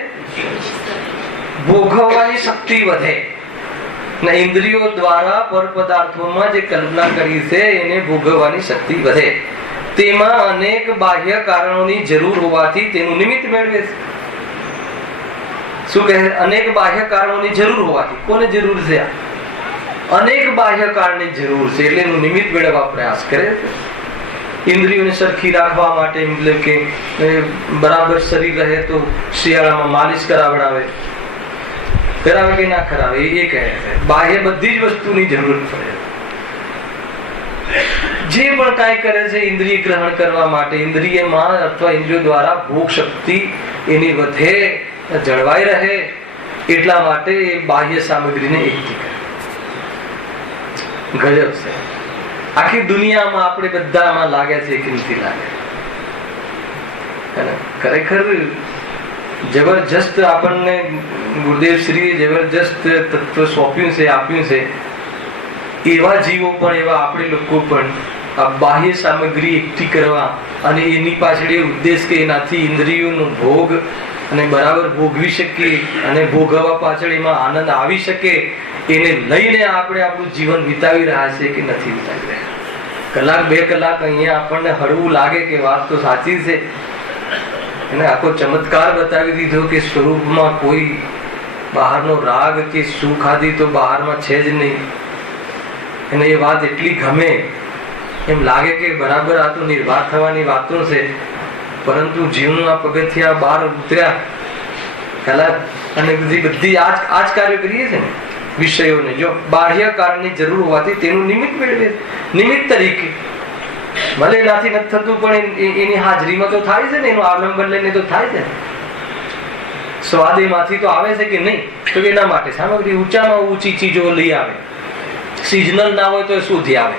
ભોગવવાની શક્તિ વધે. ને ઇન્દ્રિયો દ્વારા પર પદાર્થોમાં જે કલ્પના કરી છે એને ભોગવવાની શક્તિ વધે. તેમાં અનેક બાહ્ય કારણોની જરૂર હોવાથી તેનું નિમિત્ત મેળવે છે. શું કહે? અનેક બાહ્ય કારણોની જરૂર હોવાથી. કોને જરૂર છે? અનેક બાહ્ય કારણની જરૂર છે એટલે એનું નિમિત્ત મેળવવા પ્રયાસ કરે છે. ઇન્દ્રિયોને સરખી રાખવા માટે, મતલબ કે બરાબર શરીર રહે તો શિયાળામાં માલિશ કરાવડાવે કે ના કરાવે એ કહે છે. બાહ્ય બધી જ વસ્તુની જરૂર પડે. જે પણ કાંઈ કરે છે ઇન્દ્રિય ગ્રહણ કરવા માટે, ઇન્દ્રિયમાં અથવા ઇન્દ્રિયો દ્વારા ભોગ શક્તિ એની વધે, જળવાઈ રહે એટલા માટે એ બાહ્ય સામગ્રીને એકઠી કરે. ગજબ છે. આખી દુનિયામાં આપણે બધામાં લાગે છે કે નથી લાગે? ખરેખર જબરજસ્ત આપણને ગુરુદેવ શ્રીએ જબરજસ્ત તત્વ સોંપ્યું છે, આપ્યું છે. એવા જીવો પણ, એવા આપણે લોકો પણ આ બાહ્ય સામગ્રી એકઠી કરવા અને એની પાછળ એ ઉદ્દેશ કે એનાથી ઇન્દ્રિયોનો ભોગ અને બરાબર ભોગવી શકીએ અને ભોગવવા પાછળ એમાં આનંદ આવી શકે એને લઈને આપણે આપણું જીવન વિતાવી રહ્યા છે કે નથી વિતાવી રહ્યા? કલાક બે કલાક અહીંયા આપણને હળવું લાગે કે વાત તો સાચી છે, એને આખો ચમત્કાર બતાવી દીધો કે સ્વરૂપમાં કોઈ બહારનો રાગ કે સુખ આદિ તો બહારમાં છે જ નહીં. એને એ વાત એટલી ગમે, એમ લાગે કે બરાબર આ તો નિર્વાહ થવાની વાતો છે, પરંતુ જીવનના પગથિયા બહાર ઉતર્યા પહેલા અને બધી આ જ કાર્ય કરીએ છે ને વિષયોને. જો બાહ્ય કારણની જરૂર હોવાથી તેનું નિમિત્ત મેળવે, નિમિત્ત તરીકે ભલે એનાથી નથી થતું પણ એની હાજરીમાં તો થાય છે ને, એનું અવલંબન લઈને તો થાય છે. સ્વાદ એમાંથી તો આવે છે કે નહીં? તો એના માટે સામગ્રી ઊંચામાં ઊંચી ચીજો લઈ આવે. સિઝનલ ના હોય તો શોધી આવે,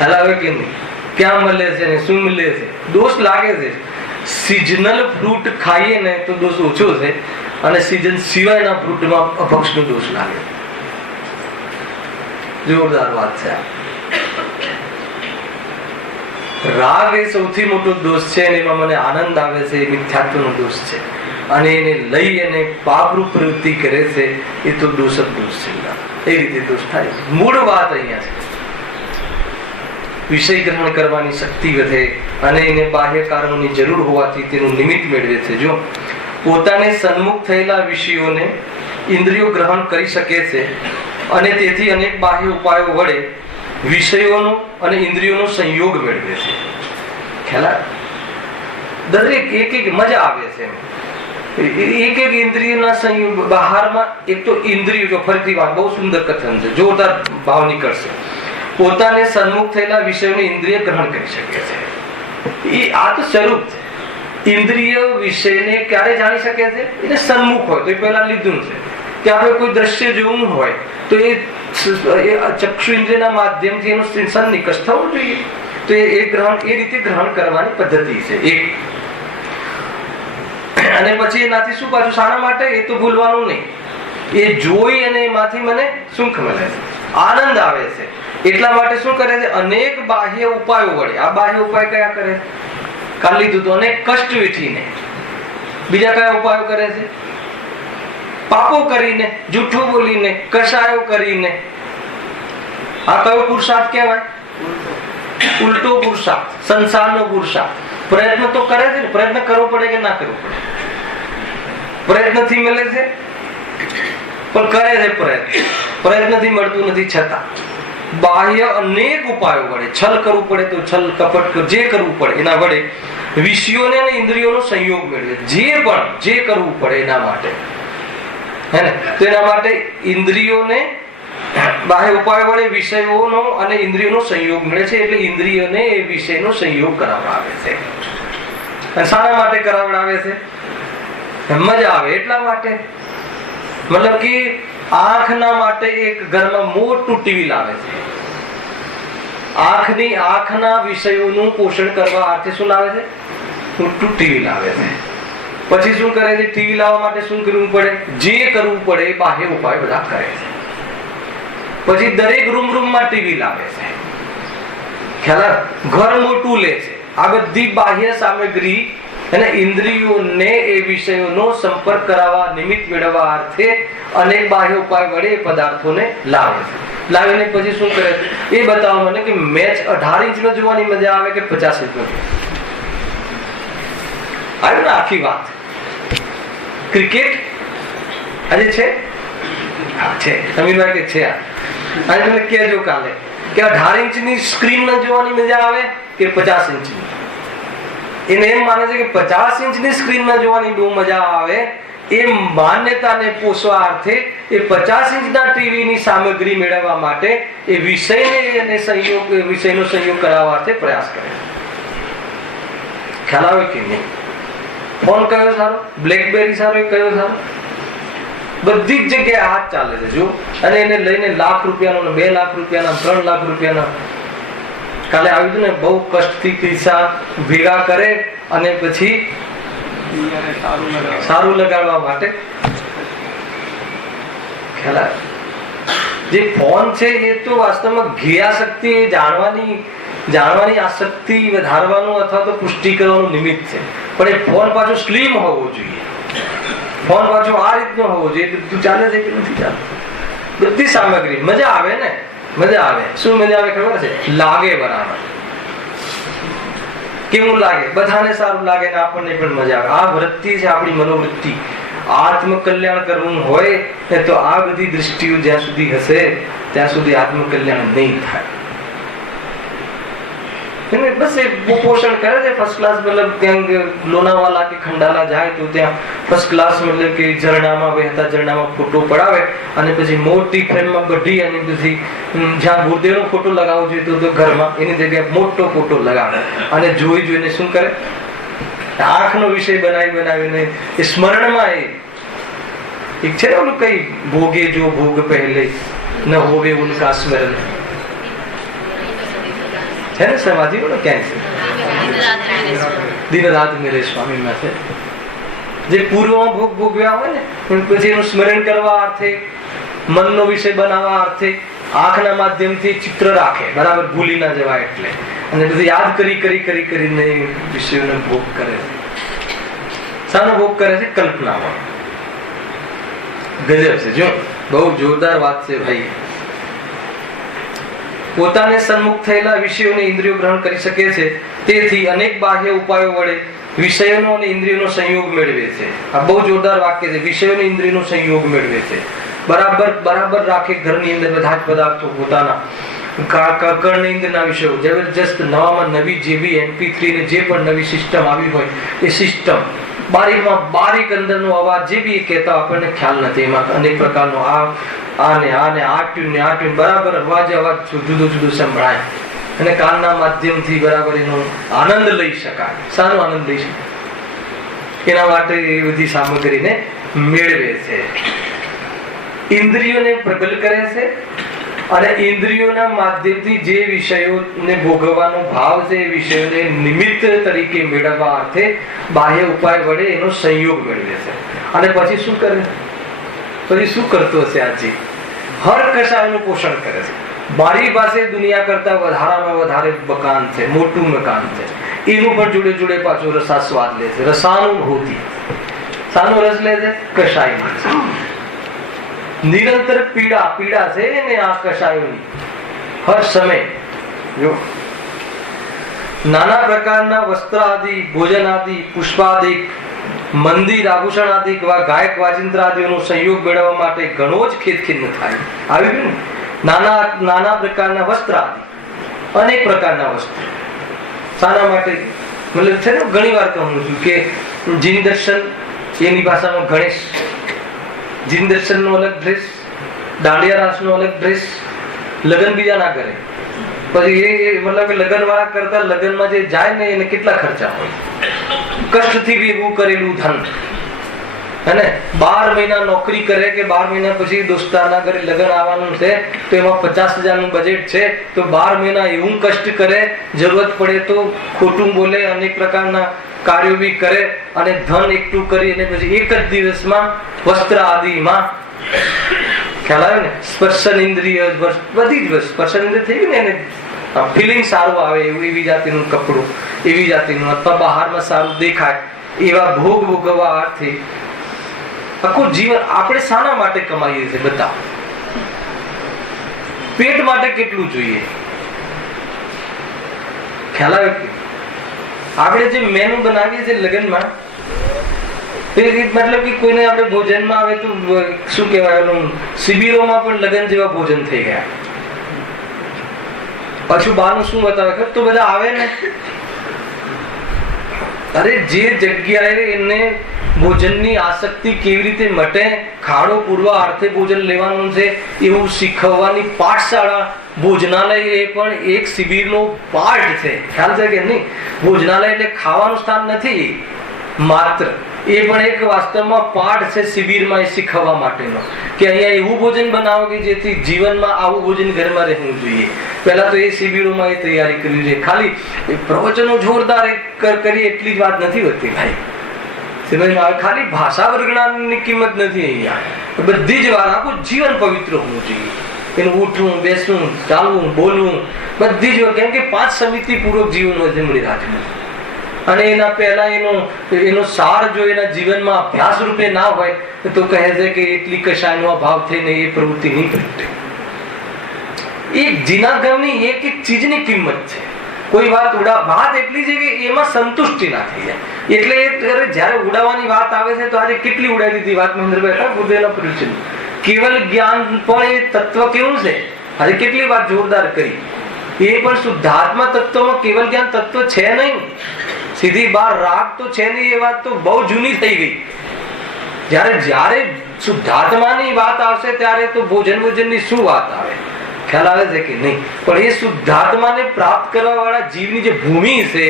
હલાવે કે નહીં, ક્યાં મળે છે ને શું મળે છે. દોષ લાગે છે. સિઝનલ ફ્રૂટ ખાઈએ ને તો દોષ ઓછો છે, અને સિઝન સિવાયના ફ્રૂટમાં અપક્ષનો દોષ લાગે. જોરદાર વાત છે. રાગ એ સૌથી મોટો દોષ છે અને એમાં મને આનંદ આવે છે, એ મિથ્યાત્વનો દોષ છે. અને એને લઈ અને પાપરૂપ પ્રવૃત્તિ કરે છે એ તો દોષ જ દોષ છે. એ રીતે દોષ થાય. મૂળ વાત અહીંયા છે વિષય ગ્રહણ કરવાની શક્તિ વધે અને એને બાહ્ય કારણોની જરૂર હોવાથી તેનું નિમિત્ત મેળવે છે. જો પોતાને સન્મુખ થયેલા વિષયોને ઇન્દ્રિયો ગ્રહણ કરી શકે છે અને તેથી અનેક બાહ્ય ઉપાયો વડે વિષયોનો અને ઇન્દ્રિયોનો સંયોગ મેળવે છે. ખ્યાલ? દરેક એક એક મજા આવે છે. એક એક ઇન્દ્રિયના સંયોગ બહારમાં. એક તો ઇન્દ્રિયો, જો ફરીથી વાત, બહુ સુંદર કથન છે, જોરદાર ભાવ નીકળશે. પોતાને સન્મુખ થયેલા વિષયોને ઇન્દ્રિય ગ્રહણ કરી શકે છે. આ તો સ્વરૂપ છે. ઇન્દ્રિય વિષયને ક્યારે જાણી શકે છે? એને સન્મુખ હોય તો એ પહેલા લીધું છે કે આપણે કોઈ દ્રશ્ય જોવું હોય તો એ ચક્ષુ ઇન્દ્રિયના માધ્યમથી એનું સન્નિકર્ષ થવું જોઈએ. તો એ ગ્રહણ, એ રીતે ગ્રહણ કરવાની પદ્ધતિ છે એક. અને પછી એનાથી શું પાછું શાના માટે? એ તો ભૂલવાનું નહીં. એ જોઈ અને એમાંથી મને સુખ મળે છે, આનંદ આવે છે. એટલા માટે શું કરે છે? અનેક બાહ્ય ઉપાયો વડે. આ બાહ્ય ઉપાય કયા કરે? કાઢી લીધું તો અનેક કષ્ટ વેઠીને. બીજા કયા ઉપાયો કરે છે? પાપો કરીને, જૂઠું બોલીને, કષાયો કરીને. આ કયો પુરુષાર્થ કહેવાય? ઉલટો પુરુષાર્થ, સંસારનો પુરુષાર્થ. પ્રયત્ન તો કરે છે ને, પ્રયત્ન કરવો પડે કે ના કરવો પડે? પ્રયત્નથી મળે છે પણ કરે છે પ્રયત્ન. પ્રયત્નથી મળતું નથી છતાં બાહ્ય અનેક ઉપાયો વડે, છલ કરવું પડે તો છલ, કપટ જે કરવું પડે એના વડે વિષયોને અને ઇન્દ્રિયોનો સંયોગ મેળવે. જે કરવું પડે એના માટે, હે ને? તો એના માટે ઇન્દ્રિયોને બાહ્ય ઉપાય વડે વિષયોનો અને ઇન્દ્રિયોનો સંયોગ મળે છે. એટલે ઇન્દ્રિયોને એ વિષયનો સંયોગ કરાવડાવે છે. અને શાના માટે કરાવડાવે છે? મજા આવે એટલા માટે. મતલબ કે આંખના માટે એક ઘરમાં મોટું ટીવી લાવે છે. આંખના વિષયોનું પોષણ કરવા અર્થે શું લાવે છે? મોટું ટીવી લાવે છે. પછી શું કરે છે? ટીવી લાવવા માટે શું કરવું પડે? જે કરવું પડે એ બાહ્ય ઉપાય બધા કરે છે. પછી દરેક રૂમમાં ટીવી લાવે છે, ખ્યાલ, ઘર મોટું લે છે. આ બધી બાહ્ય સામગ્રી અને ઇન્દ્રિયોને એ વિષયોનો સંપર્ક કરાવવા, નિમિત્ત મેળવવા અર્થે અનેક બાહ્ય ઉપાય વડે એ પદાર્થોને લાવે છે. લાવીને પછી શું કરે છે એ બતાવવા મને કે મેચ 18 ઇંચમાં જોવાની મજા આવે કે 50 ઇંચમાં? આવ્યું ને આખી વાત. ક્રિકેટ આજે છે? હા છે. અમીરભાઈ કે છે. આજે તમે કહેજો કાલે કે 18 ઇંચની સ્ક્રીનમાં જોવાની મજા આવે કે 50 ઇંચની? એને એમ માને છે કે 50 ઇંચની સ્ક્રીનમાં જોવાની બહુ મજા આવે. એ માન્યતાને પોષવા અર્થે એ 50 ઇંચના ટીવીની સામગ્રી મેળવવા માટે એ વિષયને અને વિષયનો સંયોગ કરાવવા અર્થે પ્રયાસ કરે. ખ્યાલ આવે કે નહીં? ફોન કયો સારો? બ્લેકબેરી સારો? કયો સારો? બધી જ જગ્યાએ હાથ ચાલે છે જો. અને એને લઈને લાખ રૂપિયાનો, 2 લાખ રૂપિયાના, 3 લાખ રૂપિયાના. કાલે આવ્યું હતું ને, બહુ કષ્ટથી પૈસા ભેગા કરે અને પછી સારું લગાડવા માટે. ખ્યાલ આવે? જે ફોન છે એ તો વાસ્તવમાં ઘેયાશક્તિ, એ જાણવાની આસક્તિ વધારવાનું અથવા તો પુષ્ટિ કરવાનું નિમિત્ત છે. પણ એ ફોન પાછો સ્લિમ હોવો જોઈએ. ફોન પાછો આ રીતનો હોવો જોઈએ. બધું ચાલે છે કે નથી ચાલતું? બધી સામગ્રી મજા આવે ને? મજા આવે. શું મજા આવે ખબર છે? લાગે બરાબર. કેવું લાગે? બધાને સારું લાગે ને આપણને પણ મજા આવે. આ વૃત્તિ છે આપણી મનોવૃત્તિ. આત્મકલ્યાણ કરવું હોય તો આ બધી દૃષ્ટિઓ જ્યાં સુધી હશે ત્યાં સુધી આત્મકલ્યાણ નહીં થાય. બસ એ પોષણ કરે છે ફર્સ્ટ ક્લાસ. મતલબ ત્યાં લોનાવાલા કે ખંડાલા જાય તો ત્યાં ફર્સ્ટ ક્લાસ મતલબ કે ઝરણામાં, વહેતા ઝરણામાં ફોટો પડાવે અને પછી મોટી ફ્રેમમાં બધી, અને પછી જ્યાં ગુરુદેવનો ફોટો લગાવવો જોઈએ તો ઘરમાં એની જગ્યાએ મોટો ફોટો લગાવે અને જોઈને શું કરે? આંખનો વિષય બનાવીને એ સ્મરણમાં એક છે ને ઓલું કઈ ભોગે જો ભોગ પહેલે ન હોવે ઉનકા સ્મરણ છે ને, સમાધિ ક્યાં છે? દિન રાત મેરે સ્વામી માં છે. જે પૂર્વમાં ભોગ ભોગવ્યા હોય ને પછી એનું સ્મરણ કરવા અર્થે, મનનો વિષય બનાવવા અર્થે આંખના માધ્યમથી ચિત્ર રાખે, બરાબર ભૂલી ના જવાય એટલે. અને પછી યાદ કરીને વિષયોને ભોગ કરે છે. શાનો ભોગ કરે છે? કલ્પનામાં. ગજબ છે જો, બહુ જોરદાર વાત છે ભાઈ. પોતાને સન્મુખ થયેલા વિષયોને ઇન્દ્રિયો ગ્રહણ કરી શકે છે. તેથી અનેક બાહ્ય ઉપાયો વડે વિષયોનો અને ઇન્દ્રિયોનો સંયોગ મેળવે છે. આ બહુ જોરદાર વાક્ય છે. વિષયોનો ઇન્દ્રિયોનો સંયોગ મેળવે છે. બરાબર રાખે ઘરની અંદર બધા જ પદાર્થો પોતાના. કર્ણેન્દ્રના વિષયો જબરજસ્ત, નવામાં નવી જેવી MP3 ને જે પણ નવી સિસ્ટમ આવી હોય એ સિસ્ટમ, બારીકમાં બારીક અંદરનો અવાજ જે બી કહેતા આપણને ખ્યાલ નથી. એમાં અનેક પ્રકારનો આ ટ્યુન બરાબર અવાજ જુદું સંભળાય અને કાનના માધ્યમથી બરાબર એનો આનંદ લઈ શકાય. શાનો આનંદ લઈ શકાય? એના માટે એ બધી સામગ્રીને મેળવે છે. ઇન્દ્રિયોને પ્રબલ કરે છે અને ઇન્દ્રિયોના માધ્યમથી જે વિષયોને ભોગવવાનો ભાવ છે એ વિષયોને નિમિત્ત તરીકે મેળવવા અર્થે બાહ્ય ઉપાય વડે એનો સંયોગ મેળવે છે. અને પછી શું કરે? પછી શું કરતો હશે? આજે હર કશાયનું પોષણ કરે છે. મારી પાસે દુનિયા કરતા વધારામાં વધારે મકાન છે, મોટું મકાન છે. એનું પણ જોડે પાછો રસાસ્વાદ લે છે. રસાનુભૂતિ. શાનો રસ લે છે? કશાયનો. નિરંતર પીડા છે ને આ કશાયોની હર સમય. જો નાના પ્રકારના વસ્ત્ર આદિ, ભોજન આદિ, પુષ્પાદિક, મંદિર આભૂષણ આદિ, ગાયક વાજિંત્ર આદિનો સંયોગ મેળવવા માટે ઘણો જ ખેદખિન્ન થાય. આવી ગયું ને? નાના પ્રકારના વસ્ત્ર આદિ, અનેક પ્રકારના વસ્ત્ર. શાના માટે? મતલબ છે ને, ઘણી વાર કહું છું કે જીન દર્શન, એની ભાષામાં ગણેશ, જીન દર્શન નો અલગ ડ્રેસ, દાંડિયા રાસ નો અલગ ડ્રેસ, લગ્ન બીજા ના કરે. પછી એ મતલબ કે લગ્ન વાળા કરતા લગ્નમાં જે જાય ને એને કેટલા ખર્ચા હોય. કષ્ટથી ભેગું કરેલું ધન, અને 12 મહિના નોકરી કરે કે 12 મહિના પછી દોસ્તારના ઘરે લગ્ન આવવાનું છે તો એમાં 50,000 નું બજેટ છે તો 12 મહિના એવું કષ્ટ કરે, જરૂરત પડે તો ખોટું બોલે, અનેક પ્રકારના કાર્યો બી કરે અને ધન એકઠું કરી અને પછી એક જ દિવસમાં વસ્ત્ર આદિમાં ખ્યાલ આવે ને, સ્પર્શન ઇન્દ્રિય બધી જ સ્પર્શન ઇન્દ્રિય થઈ ગયું ને, એને ફિલિંગ સારું આવે એવું, એવી જાતિનું કપડું, એવી જાતિનું, અથવા બહારમાં સારું દેખાય એવા ભોગ ભોગવવા અર્થે આખું જીવન આપણે શાના માટે કમાઈએ છીએ? બતાવો. પેટ માટે કેટલું જોઈએ? ખ્યાલ આવે? આપણે જે મેનુ બનાવીએ છીએ લગ્નમાં, મતલબ કે કોઈને આપણે ભોજનમાં આવે તો શું કહેવાય, શિબિરોમાં પણ લગ્ન જેવા ભોજન થઈ ગયા. પાછું બાનું શું બતાવે તો બધા આવે ને, અરે જે જગ્યાએ એને ભોજનની આસક્તિ કેવી રીતે મટે, ખાડો પૂરવા અર્થે ભોજન લેવાનું છે એવું શીખવવાની પાઠશાળા, ભોજનાલય એ પણ એક શિબિરનો પાર્ટ છે. ખ્યાલ છે કે નહીં? ભોજનાલય એટલે ખાવાનું સ્થાન નથી માત્ર, એ પણ એક વાસ્તવમાં પાઠ છે શિબિરમાં એ શીખવવા માટેનો, કે અહીંયા એવું ભોજન બનાવો કે જેથી જીવનમાં આવું ભોજન ઘરમાં રહેવું જોઈએ. પહેલા તો એ શિબિરોમાં એ તૈયારી કરવી જોઈએ. ખાલી પ્રવચનો જોરદાર કરીએ એટલી જ વાત નથી હોતી ભાઈ. ખાલી ભાષા વર્ગણાની કિંમત નથી અહીંયા. બધી જ વાત, આખું જીવન પવિત્ર હોવું જોઈએ. એનું ઉઠવું, બેસવું, ચાલવું, બોલવું બધી જ, કેમ કે 5 સમિતિ પૂર્વક જીવન હોય છે મળી રાજમાં. અને એના પહેલા એનો સાર જો એના જીવનમાં અભ્યાસ રૂપે ના હોય તો કહે છે કે એટલી કશાયનો અભાવ થઈને એ પ્રવૃત્તિ નહીં પ્રગટે. એક જીનાગમની એક એક ચીજની કિંમત છે. કોઈ વાત વાત એટલી છે કે એમાં સંતુષ્ટિ ના થઈ જાય. એટલે જયારે ઉડાવવાની વાત આવે છે તો આજે કેટલી ઉડાવી દીધી વાત મહેન્દ્રભાઈ બુદ્ધેના પરિચય. કેવલ જ્ઞાન પણ એ તત્વ કેવું છે, આજે કેટલી વાત જોરદાર કરી. એ પણ શુદ્ધાત્મા તત્વમાં કેવલ જ્ઞાન તત્વ છે નહીં. સીધી બાર રાગ તો છે નહીં, એ વાત તો બહુ જૂની થઈ ગઈ. જ્યારે શુદ્ધાત્માની વાત આવશે ત્યારે તો ભોજનની શું વાત આવે? ખ્યાલ આવે છે કે નહીં? પણ એ શુદ્ધાત્માને પ્રાપ્ત કરવા વાળા જીવની જે ભૂમિ છે,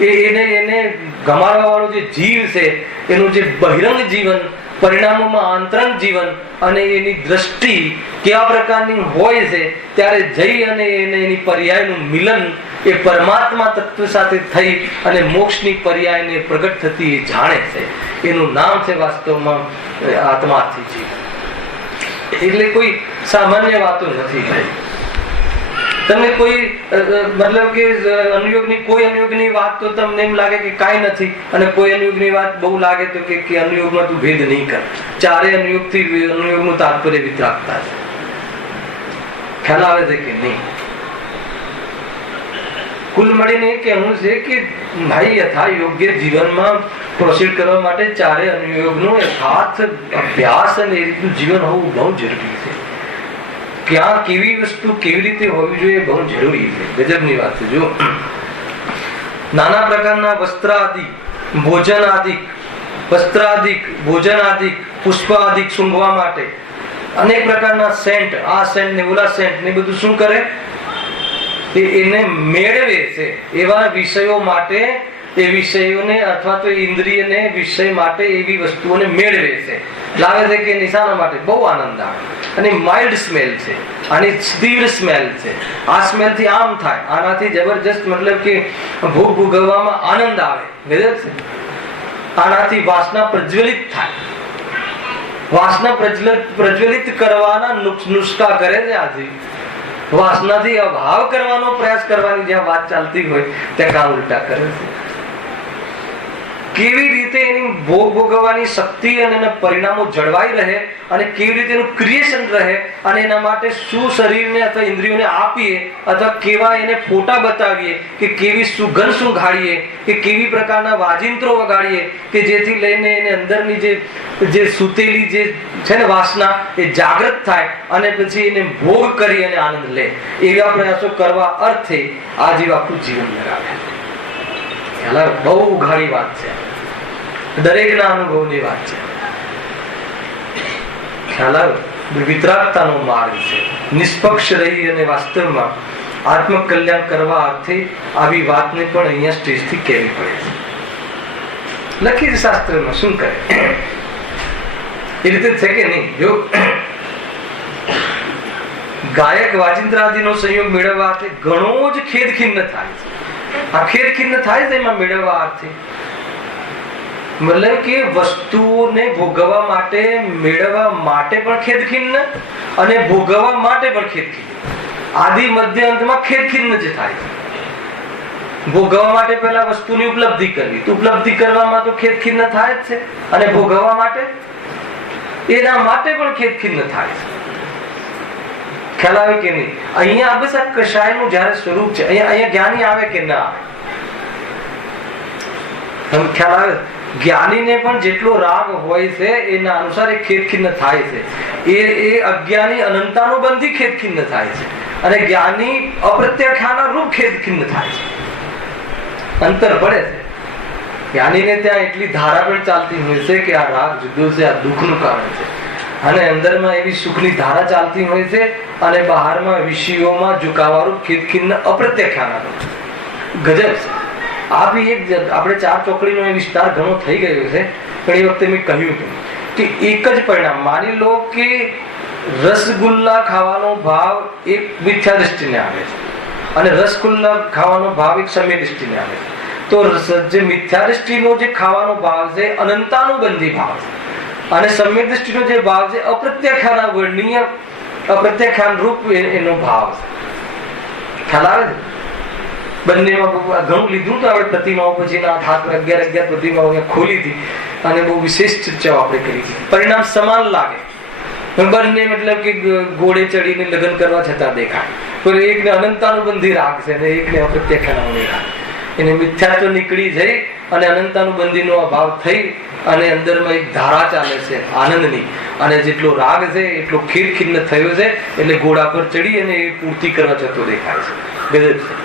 એને ગમાડવા વાળો જે જીવ છે, એનું જે બહિરંગ જીવન, પરિણામોમાં આંતરંગ જીવન અને એની દ્રષ્ટિ કેવા પ્રકારની હોય છે, ત્યારે જઈ અને એની પર્યાયનું મિલન એ પરમાત્મા તત્વ સાથે થઈ અને મોક્ષની પર્યાયને પ્રગટ થતી એ જાણે છે. એનું નામ છે વાસ્તવમાં આત્માર્થી જીવ. એટલે કોઈ સામાન્ય વાતો નથી ભાઈ. તમને કોઈ મતલબ કે કોઈ અનુયોગની વાત તો તમને એમ લાગે કે કાંઈ નથી, અને કોઈ અનુયોગની વાત બહુ લાગે તો કે અનુયોગમાં તું ભેદ નહીં કર. ચારે અનુયોગનું તાત્પર્ય વિતરાગતા છે. ખ્યાલ આવે છે કે નહીં? કુલ મળીને કહેવું છે કે ભાઈ યથા યોગ્ય જીવનમાં પ્રોસીડ કરવા માટે ચારે અનુયોગનો યથાર્થ અભ્યાસ અને એ રીતનું જીવન હોવું બહુ જરૂરી છે. ક્યાં કેવી વસ્તુ કેવી રીતે હોવી જોઈએ બહુ જરૂરી છે. ગજબની વાત છે. જો નાના પ્રકારના વસ્ત્રાદિક, ભોજનાદિક, વસ્ત્રાદિક, ભોજનાદિક, પુષ્પાદિક સૂંઘવા માટે અનેક પ્રકારના સેન્ટ, આ સેન્ટ ને ઓલા સેન્ટ ને બધું શું કરે? એને મેળવે છે એવા વિષયો માટે, એ વિષયોને અથવા તો ઇન્દ્રિયને વિષય માટે એવી વસ્તુઓને મેળવે છે, લાવે છે કે નિશાના માટે બહુ આનંદ આવે. અને માઇલ્ડ સ્મેલ છે, આની તીવ્ર સ્મેલ છે. આ સ્મેલ થી આમ થાય, આનાથી જબરજસ્ત મતલબ કે ભોગ ભોગવવામાં આનંદ આવે. ગજબ છે. આનાથી વાસના પ્રજ્વલિત થાય. વાસના પ્રજ્વલિત કરવાના નુસ્ખા કરે છે આજે. વાસનાથી અભાવ કરવાનો પ્રયાસ કરવાની જ્યાં વાત ચાલતી હોય ત્યાં કામ ઉલટા કરે છે. કેવી રીતે એની ભોગ ભોગવવાની શક્તિ અને એના પરિણામો જળવાઈ રહે અને કેવી રીતે એનું ક્રિએશન રહે, અને એના માટે શું શરીરને અથવા ઇન્દ્રિયોને આપીએ, અથવા કેવા એને ફોટા બતાવીએ, કે કેવી સુગંધ સુંઘાડીએ, કે કેવી પ્રકારના વાજિંત્રો વગાડીએ કે જેથી લઈને એને અંદરની જે સુતેલી જે છે ને વાસના એ જાગૃત થાય અને પછી એને ભોગ કરી અને આનંદ લે. એવા પ્રયાસો કરવા અર્થે આ જેવું આખું જીવન લગાવે. બહુ ઉઘાડી વાત છે, દરેકના અનુભવની વાત છે. ખ્યાલ આવે? વિતરાગતાનો માર્ગ છે. નિષ્પક્ષ રહી અને વાસ્તવમાં આત્મકલ્યાણ કરવા અર્થે આવી વાતને પણ અહીંયા સ્ટેજથી કહેવી પડે છે. લખી છે શાસ્ત્રમાં. શું કરે એ રીતે છે કે નહીં? જો ગાયક વાજિંત્રાદિનો સંયોગ મેળવવા અર્થે ઘણો જ ખેદ ખિન્ન થાય છે. આ ખેદ ખિન્ન થાય છે એમાં મેળવવા અર્થે. મતલબ કે વસ્તુઓને ભોગવવા માટે, મેળવવા માટે પણ ખેદખિન્ન અને ભોગવવા માટે પણ ખેદખિન્ન. આદિ મધ્ય અંતમાં ખેદખિન્ન જ થાય. ભોગવવા માટે પહેલા વસ્તુની ઉપલબ્ધિ કરવી, તો ઉપલબ્ધિ કરવામાં તો ખેદખિન્ન થાય જ છે, અને ભોગવવા માટે એના માટે પણ ખેદખિન્ન થાય છે. ખ્યાલ આવે કે નહીં? અહીંયા બસ આ કષાયનું જયારે સ્વરૂપ છે, અહીંયા જ્ઞાની આવે કે ના આવે? ખ્યાલ આવે? જ્ઞાનીને પણ જેટલો રાગ હોય છે એના અનુસાર એ ખેદખિન્ન થાય છે. એ અજ્ઞાની અનંતાનુબંધી ખેદખિન્ન થાય છે, અને જ્ઞાની અપ્રત્યાખ્યાના રૂપ ખેદખિન્ન થાય છે. અંતર પડે છે. જ્ઞાનીને ત્યાં એટલી ધારા પણ ચાલતી હોય છે કે આ રાગ જુદો છે, આ દુઃખનું કારણ છે, અને અંદરમાં એવી સુખની ધારા ચાલતી હોય છે, અને બહારમાં વિષયોમાં ઝુકાવાળું ખેદખિન્ન અપ્રત્યાખ્યાના ગજબ છે. આ બી એક આપણે ચાર ચોકડીનો વિસ્તાર ઘણો થઈ ગયો છે, પણ એ વખતે મેં કહ્યું હતું કે એક જ પરિણામ. માની લો કે રસગુલ્લા ખાવાનો ભાવ એક મિથ્યા દ્રષ્ટિને આવે છે, અને રસગુલ્લા ખાવાનો ભાવ એક સમ્ય દ્રષ્ટિને આવે છે. તો જે મિથ્યા દ્રષ્ટિનો જે ખાવાનો ભાવ છે અનંતાનુબંધી ભાવ છે, અને સમ્ય દ્રષ્ટિનો જે ભાવ છે અપ્રત્યાખ્યાના વર્ણનીય અપ્રત્યાખ્યાન રૂપ એનો ભાવ છે. ખ્યાલ આવે છે? બંનેમાં ઘણું લીધું તો આપણે પ્રતિમાઓ પછી 11 પ્રતિમાઓ ખોલી હતી, અને બહુ વિશેષ ચર્ચાઓ આપણે કરી હતી. પરિણામ સમાન લાગે. બંને મતલબ કે ઘોડે ચડીને લગ્ન કરવા છતાં દેખાય, પણ એકને અનંતાનુબંધી રાગ છે અને એકને અપ્રત્યાખ્યાનનો રાગ. એને મિથ્યાત્વ નીકળી જઈ અને અનંતાનુબંધીનો અભાવ થઈ, અને અંદરમાં એક ધારા ચાલે છે આનંદની, અને જેટલો રાગ છે એટલો ખેદખિન્ન થયો છે, એટલે ઘોડા પર ચડી અને એ પૂર્તિ કરવા જતો દેખાય છે. ગજબ છે.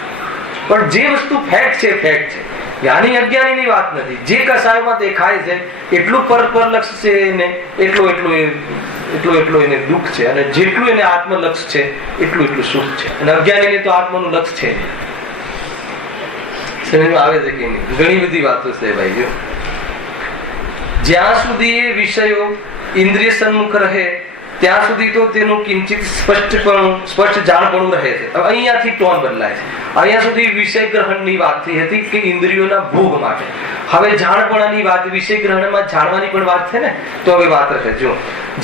પણ જે વસ્તુ ફેક્ટ છે, ફેક્ટ છે. જ્ઞાની અજ્ઞાનીની વાત નથી. જે કસાયમાં દેખાય છે એટલું પરલક્ષ છે એને, એટલું એને દુઃખ છે, અને જેટલું એને આત્મલક્ષ છે એટલું સુખ છે. અને અજ્ઞાનીને તો આત્માનું લક્ષ છે નહીં. સમજમાં આવે છે કે નહીં? ઘણી બધી વાતો છે ભાઈઓ. જ્યાં સુધી એ વિષયો ઇન્દ્રિય સન્મુખ રહે ત્યાં સુધી તો તેનું કિંચિત સ્પષ્ટ જાણપણું રહે છે. અહીંયાથી ટોન બદલાય છે. અહીંયા સુધી વિષય ગ્રહણની વાત થઈ હતી કે ઇન્દ્રિયોના ભોગ માટે. હવે જાણપણાની વાત, વિષય ગ્રહણમાં જાણવાની પણ વાત છે ને, તો હવે વાત રહે. જો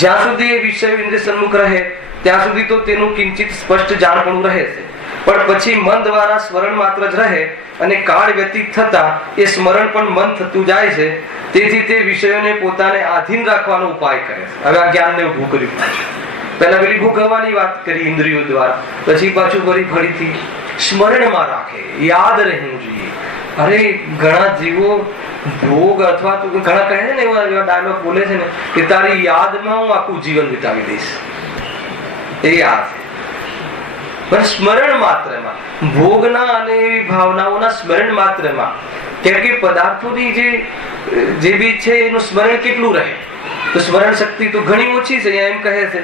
જ્યાં સુધી એ વિષયો ઇન્દ્રિય સન્મુખ રહે ત્યાં સુધી તો તેનું કિંચિત સ્પષ્ટ જાણપણું રહે છે, પણ પછી મન દ્વારા સ્મરણ માત્ર જ રહે, અને કાળ વ્યતીત થતા એ સ્મરણ પણ મન થતું જાય છે. તેથી તે વિષયોને પોતાને આધીન રાખવાનો ઉપાય કરે છે. હવે આ જ્ઞાનને ઉભું કર્યું. પહેલા પેલી ભોગવવાની વાત કરી ઇન્દ્રિયો દ્વારા, પછી પાછું ફરીથી સ્મરણમાં રાખે, યાદ રહેવું જોઈએ. અરે ઘણા જીવો ભોગ અથવા તો ઘણા કહે છે ને, એવા ડાયલોગ બોલે છે ને કે તારી યાદમાં હું આખું જીવન વિતાવી દઈશ. એ યાદ છે, પણ સ્મરણ માત્રમાં, ભોગના અને એવી ભાવનાઓના સ્મરણ માત્રમાં. કેમ કે પદાર્થોની જે બી છે એનું સ્મરણ કેટલું રહે? તો સ્મરણ શક્તિ તો ઘણી ઓછી છે. એમ કહે છે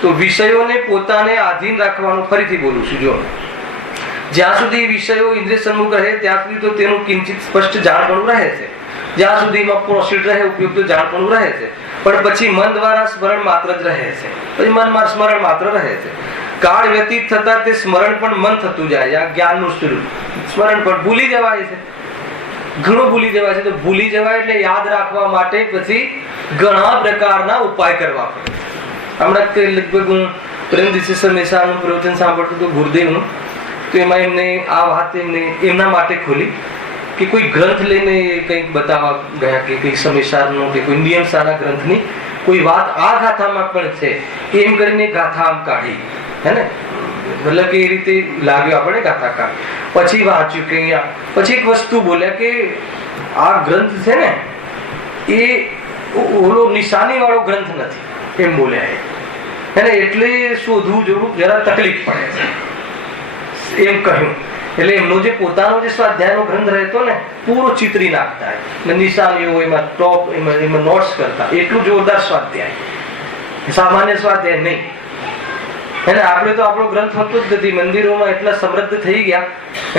તો વિષયોને પોતાને આધીન રાખવાનું. ફરીથી બોલું છું, જો જ્યાં સુધી વિષયો ઇન્દ્રિય સન્મુખ રહે ત્યાં સુધી તો તેનું કિંચિત સ્પષ્ટ જાણપણું રહે છે. જ્યાં સુધીમાં પ્રોસીડ રહે, ઉપયુક્ત જાણપણું રહે છે, પણ પછી મન દ્વારા સ્મરણ માત્ર જ રહે છે. પછી મનમાં સ્મરણ માત્ર રહે છે. કાળ વ્યતીત થતા તે સ્મરણ પણ મન થતું જાય. આ જ્ઞાનનું સ્વરૂપ. સ્મરણ પણ ભૂલી જવાય છે, ઘણું ભૂલી જવાય છે. તો ભૂલી જવાય એટલે યાદ રાખવા માટે પછી ઘણા પ્રકારના ઉપાય કરવા પડે. હમણાં લગભગ હું પ્રેમ દિશેનું પ્રવચન સાંભળતું હતું ગુરુદેવનું, તો એમાં એમને આ વાત એમના માટે ખોલી કે કોઈ ગ્રંથ લઈને કંઈક બતાવવા ગયા કે કોઈ સમયસારનો કે કોઈ નિયમ સારા ગ્રંથની કોઈ વાત આ ગાથામાં પણ છે, એમ કરીને ગાથા આમ કાઢી, હે ને, મતલબ કે એ રીતે લાગ્યો આપણે ગાથા કાઢી. પછી વાંચ્યું કે અહીંયા પછી એક વસ્તુ બોલ્યા કે આ ગ્રંથ છે ને એ ઓલો નિશાની વાળો ગ્રંથ નથી, એમ બોલ્યા હે ને, એટલે શોધવું જોવું જરા તકલીફ પડે છે, એમ કહ્યું. એટલે એમનો જે પોતાનો જે સ્વાધ્યાયનો ગ્રંથ રહેતો ને પૂરો ચિતરી નાખતા, નિશાનીઓ એમાં ટોપ એમાં નોટ્સ કરતા, એટલું જોરદાર સ્વાધ્યાય, સામાન્ય સ્વાધ્યાય નહીં. એને આપણે તો આપણો ગ્રંથ હોતો જ નથી. મંદિરોમાં એટલા સમૃદ્ધ થઈ ગયા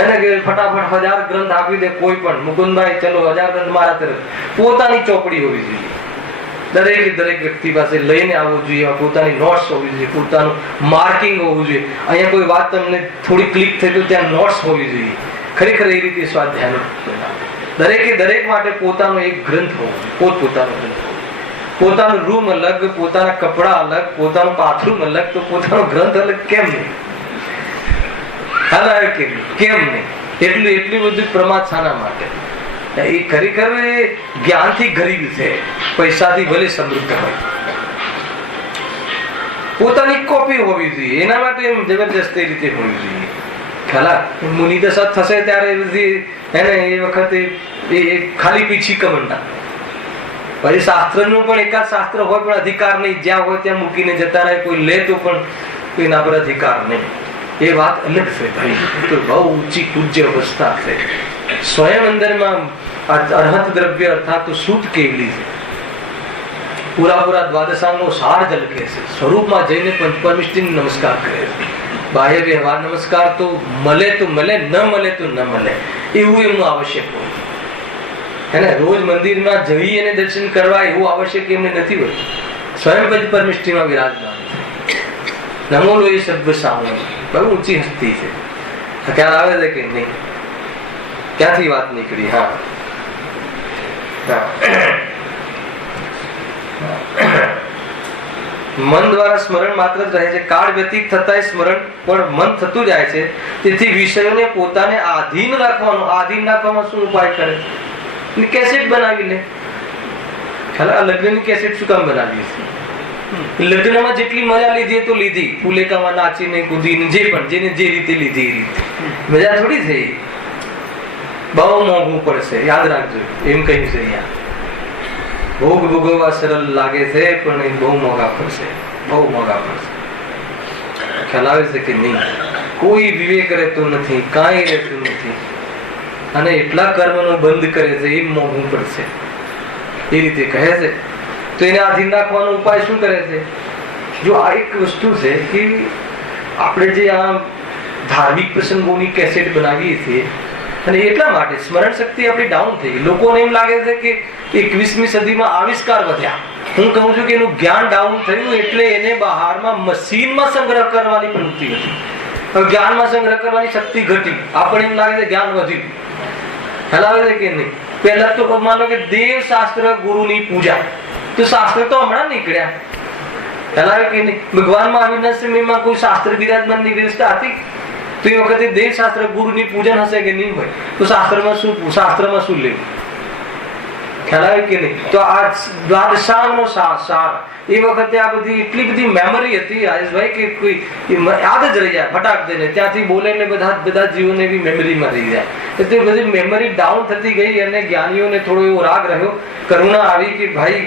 એને કે ફટાફટ 1000 ગ્રંથ આપી દે કોઈ પણ. મુકુંદભાઈ ચલો 1000 ગ્રંથ મારા તરફ. પોતાની ચોપડી હોવી જોઈએ, દરેક વ્યક્તિ પાસે લઈને આવવું જોઈએ, પોતાની નોટ્સ હોવી જોઈએ, પોતાનું માર્કિંગ હોવું જોઈએ. અહીંયા કોઈ વાત તમને થોડી ક્લિક થઈ તો ત્યાં નોટ્સ હોવી જોઈએ. ખરેખર એ રીતે સ્વાધ્યાયનું દરેકે દરેક માટે પોતાનો એક ગ્રંથ હોવો, પોતપોતાનો ગ્રંથ હોવો. પોતાનો રૂમ અલગ, પોતાના કપડા અલગ, પોતાનું બાથરૂમ અલગ, તો પોતાનો ગ્રંથ અલગ કેમ નહીં? કેમ નહીં? એટલું બધું પ્રમાદ શાના માટે? એ ખરેખર જ્ઞાનથી ગરીબ છે, પૈસાથી ભલે સમૃદ્ધ હોય. પોતાની કોપી હોવી જોઈએ, એના માટે એમ જબરજસ્ત રીતે હોવી જોઈએ. ખરા મુનિ દશા થશે ત્યારે એને એ વખતે ખાલી પીછી કમંડા. પછી શાસ્ત્રનું પણ એકાદ શાસ્ત્ર હોય પણ અધિકાર નહીં, જ્યાં હોય ત્યાં મૂકીને જતા રહે, કોઈ લે તો પણ એના પર અધિકાર નહીં. એ વાત અલગ છે ભાઈ, તો બહુ ઊંચી પૂજ્ય અવસ્થા છે. સ્વયં અંદરમાં અર્હત દ્રવ્ય અર્થાત શુદ્ધ કેવલી છે. પૂરા દ્વાદશાંગનો સાર ઝલકે છે. સ્વરૂપમાં જઈને પંચપરમિષ્ઠિને નમસ્કાર કરે છે. બાહ્ય વ્યવહાર નમસ્કાર તો મળે તો મળે, ન મળે તો ન મળે, એવું એમનું આવશ્યક હોય. એને રોજ મંદિરમાં જઈ અને દર્શન કરવા એવું આવશ્યક એમને નથી હોતું. સ્વયં પંચપરમિષ્ઠિમાં વિરાજમાન છે. નમો લો એ સર્વ સામૂહિક બહુ ઊંચી હસ્તી છે. ખ્યાલ આવે છે કે નહીં? ક્યાંથી વાત નીકળી? હા, મન દ્વારા સ્મરણ માત્ર જ રહે છે. કાળ વ્યતીત થતા સ્મરણ પણ મન થતું જાય છે. તેથી વિષયોને પોતાને આધીન રાખવાનો, આધીન રાખવામાં શું ઉપાય કરે? કેસેટ બનાવી લે. લગ્નની કેસેટ શું કામ બનાવી છે? લગ્નમાં જેટલી મજા લીધી તો લીધી, ફુલેકામાં નાચીને કૂદીને, જે પણ જેને જે રીતે લીધી એ રીતે મજા થોડી થઈ. બહુ મોંઘું પડશે, યાદ રાખજો. એમ કહ્યું છે યાર, ભોગ ભોગવવા સરળ લાગે છે પણ એ બહુ મોંઘા પડશે, બહુ મોંઘા પડશે. ખ્યાલ આવે છે કે નહીં? કોઈ વિવેક રહેતો નથી, કાંઈ રહેતું નથી, અને એટલા કર્મનો બંધ કરે છે, એ મોંઘું પડશે એ રીતે કહે છે. તો એને આધીન રાખવાનો ઉપાય શું કરે છે? જો આ એક વસ્તુ છે કે આપણે જે આ ધાર્મિક પ્રસંગોની કેસેટ બનાવીએ છીએ, અને એટલા માટે સ્મરણ શક્તિ આપણી ડાઉન થઈ ગઈ. લોકોને એમ લાગે છે કે 21મી સદીમાં આવિષ્કાર વધ્યા. હું કહું છું કે એનું જ્ઞાન ડાઉન થયું, એટલે એને બહારમાં મશીનમાં સંગ્રહ કરવાની પ્રવૃત્તિ હતી. હવે જ્ઞાનમાં સંગ્રહ કરવાની શક્તિ ઘટી. આપણને એમ લાગે છે જ્ઞાન વધ્યું. હલાવે છે કે નહીં? પહેલા તો માનો કે દેવ શાસ્ત્ર ગુરુની પૂજા, તો શાસ્ત્ર તો હમણાં નીકળ્યા. હલાવે કે નહીં? ભગવાન મહાવીરના સમયમાં કોઈ શાસ્ત્ર બિરાજમાનની વ્યવસ્થા હતી? તો એ વખતે દેવ શાસ્ત્ર ગુરુની પૂજન હશે કે નહીં હોય? તો શાસ્ત્રમાં શું લેવું? ખ્યાલ આવે કે નહીં? તો આ દ્વાદશાંગનો સાર એ વખતે આ બધી એટલી બધી મેમરી હતી રાજેશભાઈ કે કોઈ યાદ જ રહી જાય ફટાક દઈને. ત્યાંથી બોલે એટલે બધા જીવોને એવી મેમરીમાં રહી જાય. એટલે બધી મેમરી ડાઉન થતી ગઈ, અને જ્ઞાનીઓને થોડો એવો રાગ રહ્યો, કરુણા આવી કે ભાઈ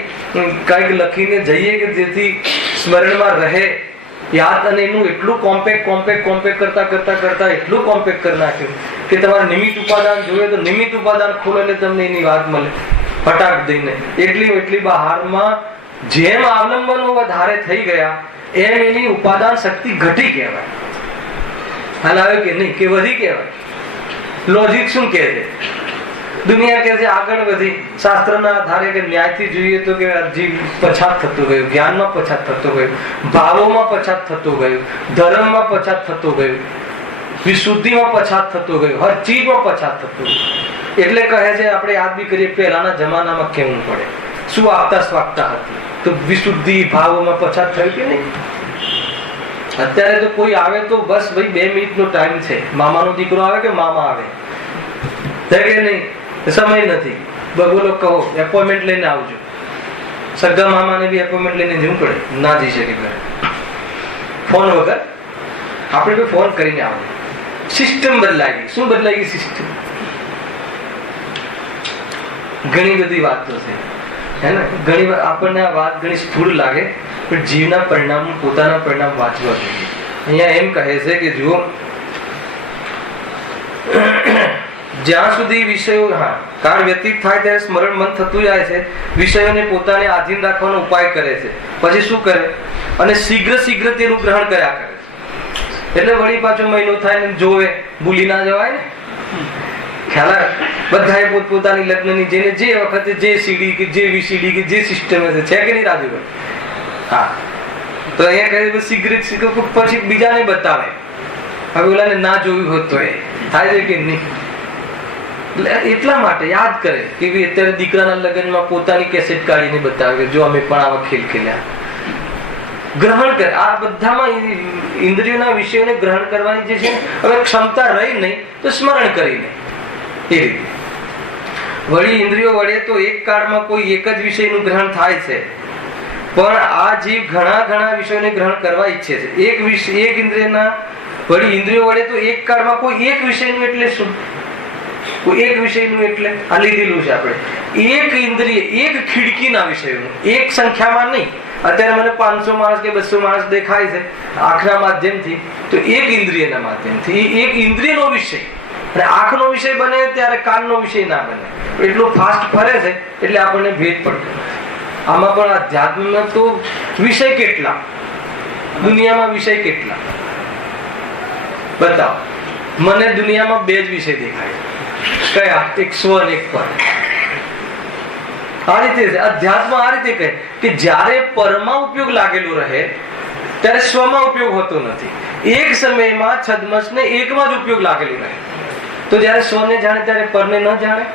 કંઈક લખીને જઈએ કે જેથી સ્મરણમાં રહે યાદ. અને એનું એટલું કોમ્પેક્ટ કરતા એટલું કોમ્પેક્ટ કરી નાખ્યું કે તમારે નિમિત્ત ઉપાદાન જોઈએ તો નિમિત્ત ઉપાદાન ખોલો એટલે તમને એની વાત મળે ફટાક દઈને. એટલી બહારમાં જેમ અવલંબનો વધારે થઈ ગયા એમ એની ઉપાદાન શક્તિ ઘટી કહેવાય. હાલ આવે કે નહીં? કે વધી કહેવાય. લોજિક શું કહે છે? દુનિયા કહે છે આગળ વધી. શાસ્ત્રના આધારે કે ન્યાયથી જોઈએ તો કે જીવ પછાત થતો ગયો, જ્ઞાનમાં પછાત થતો ગયો, ભાવોમાં પછાત થતો ગયો, ધર્મમાં પછાત થતો ગયો, વિશુદ્ધિમાં પછાત થતો ગયો, હર ચીજમાં પછાત થતો ગયો. એટલે કહે છે આપણે યાદ બી કરીએ પહેલાના જમાનામાં કેવું પડે, શું આગતા સ્વાગતા હતી, તો વિશુદ્ધિ ભાવોમાં પછાત થયું કે નહીં? અત્યારે તો કોઈ આવે તો બસ ભાઈ 2 મિનિટનો ટાઈમ છે, મામાનો દીકરો આવે કે મામા આવે કે નહીં, સમય નથી, બોલો કહો એપોઇન્ટમેન્ટ લઈને આવજો. સગા મામાને બી એપોઇન્ટમેન્ટ લઈને જવું પડે, ના જઈ શકે ઘરે ફોન વગર. આપણે ફોન કરીને આવજો. સિસ્ટમ બદલાઈ ગઈ. શું બદલાઈ ગઈ સિસ્ટમ? ઘણી બધી વાતો છે હે ને. ઘણી વાર આપણને આ વાત ઘણી સ્થૂળ લાગે, પણ જીવના પરિણામ, પોતાના પરિણામ વાંચવા જોઈએ. અહીંયા એમ કહે છે કે જુઓ, જ્યાં સુધી વિષયો કાળ વ્યતીત થાય ત્યારે સ્મરણ મન થતું જાય છે. વિષયોને પોતાને આધીન રાખવાનો ઉપાય કરે છે. પછી શું કરે? અને શીઘ્ર તેનું ગ્રહણ કર્યા કરે છે. એટલે વળી પાછો મહિનો થાય ને જોવે, ભૂલી ના જવાય ને. ખ્યાલ આવે? બધાએ પોતપોતાની લગ્નની જેને જે વખતે જે સીડી કે જે વીસીડી કે જે સિસ્ટમ છે કે નહીં રાજુભાઈ? હા, તો અહીંયા કહે શીઘ્ર પછી બીજાને બતાવે. હવે ઓલાને ના જોયું હોત તો એ થાય છે કે નહીં? એટલા માટે યાદ કરે કે અત્યારે દીકરાના લગ્નમાં પોતાની કેસેટ કાઢીને બતાવે જો અમે પણ આવા ખેલ ખેલ્યા. ગ્રહણ કરે. આ બધામાં ઇન્દ્રિયોના વિષયોને ગ્રહણ કરવાની જે છે હવે ક્ષમતા રહી નહીં તો સ્મરણ કરીને એ રીતે. વળી ઇન્દ્રિયો વડે તો એક કાળમાં કોઈ એક જ વિષયનું ગ્રહણ થાય છે, પણ આ જીવ ઘણા ઘણા વિષયોને ગ્રહણ કરવા ઈચ્છે છે. એક ઇન્દ્રિયના વળી ઇન્દ્રિયો વડે તો એક કાળમાં કોઈ એક વિષયનું એટલે શું? કોઈ એક વિષયનું એટલે આ લીધેલું છે આપણે. એક ઇન્દ્રિય એક ખિડકીના વિષયોનું, એક સંખ્યામાં નહીં. અત્યારે મને 500 માણસ કે 200 માણસ દેખાય છે આંખના માધ્યમથી, તો એક ઇન્દ્રિયના માધ્યમથી એક ઇન્દ્રિયનો વિષય. અને આંખનો વિષય બને ત્યારે કાનનો વિષય ના બને. એટલું ફાસ્ટ ફરે છે એટલે આપણને ભેદ પડતો. આમાં પણ અધ્યાત્મમાં તો વિષય કેટલા, દુનિયામાં વિષય કેટલા બતાવો. મને દુનિયામાં 2 જ વિષય દેખાય. કયા? એક સ્વ અને એક પર. આ રીતે અધ્યાત્મ આ રીતે કહે કે જ્યારે પરમાં ઉપયોગ લાગેલો રહે ત્યારે સ્વમાં ઉપયોગ હોતો નથી. એક સમયમાં છદ્મસને એકમાં જ ઉપયોગ લાગેલો રહે. તો જ્યારે સ્વને જાણે ત્યારે પરને ન જાણે,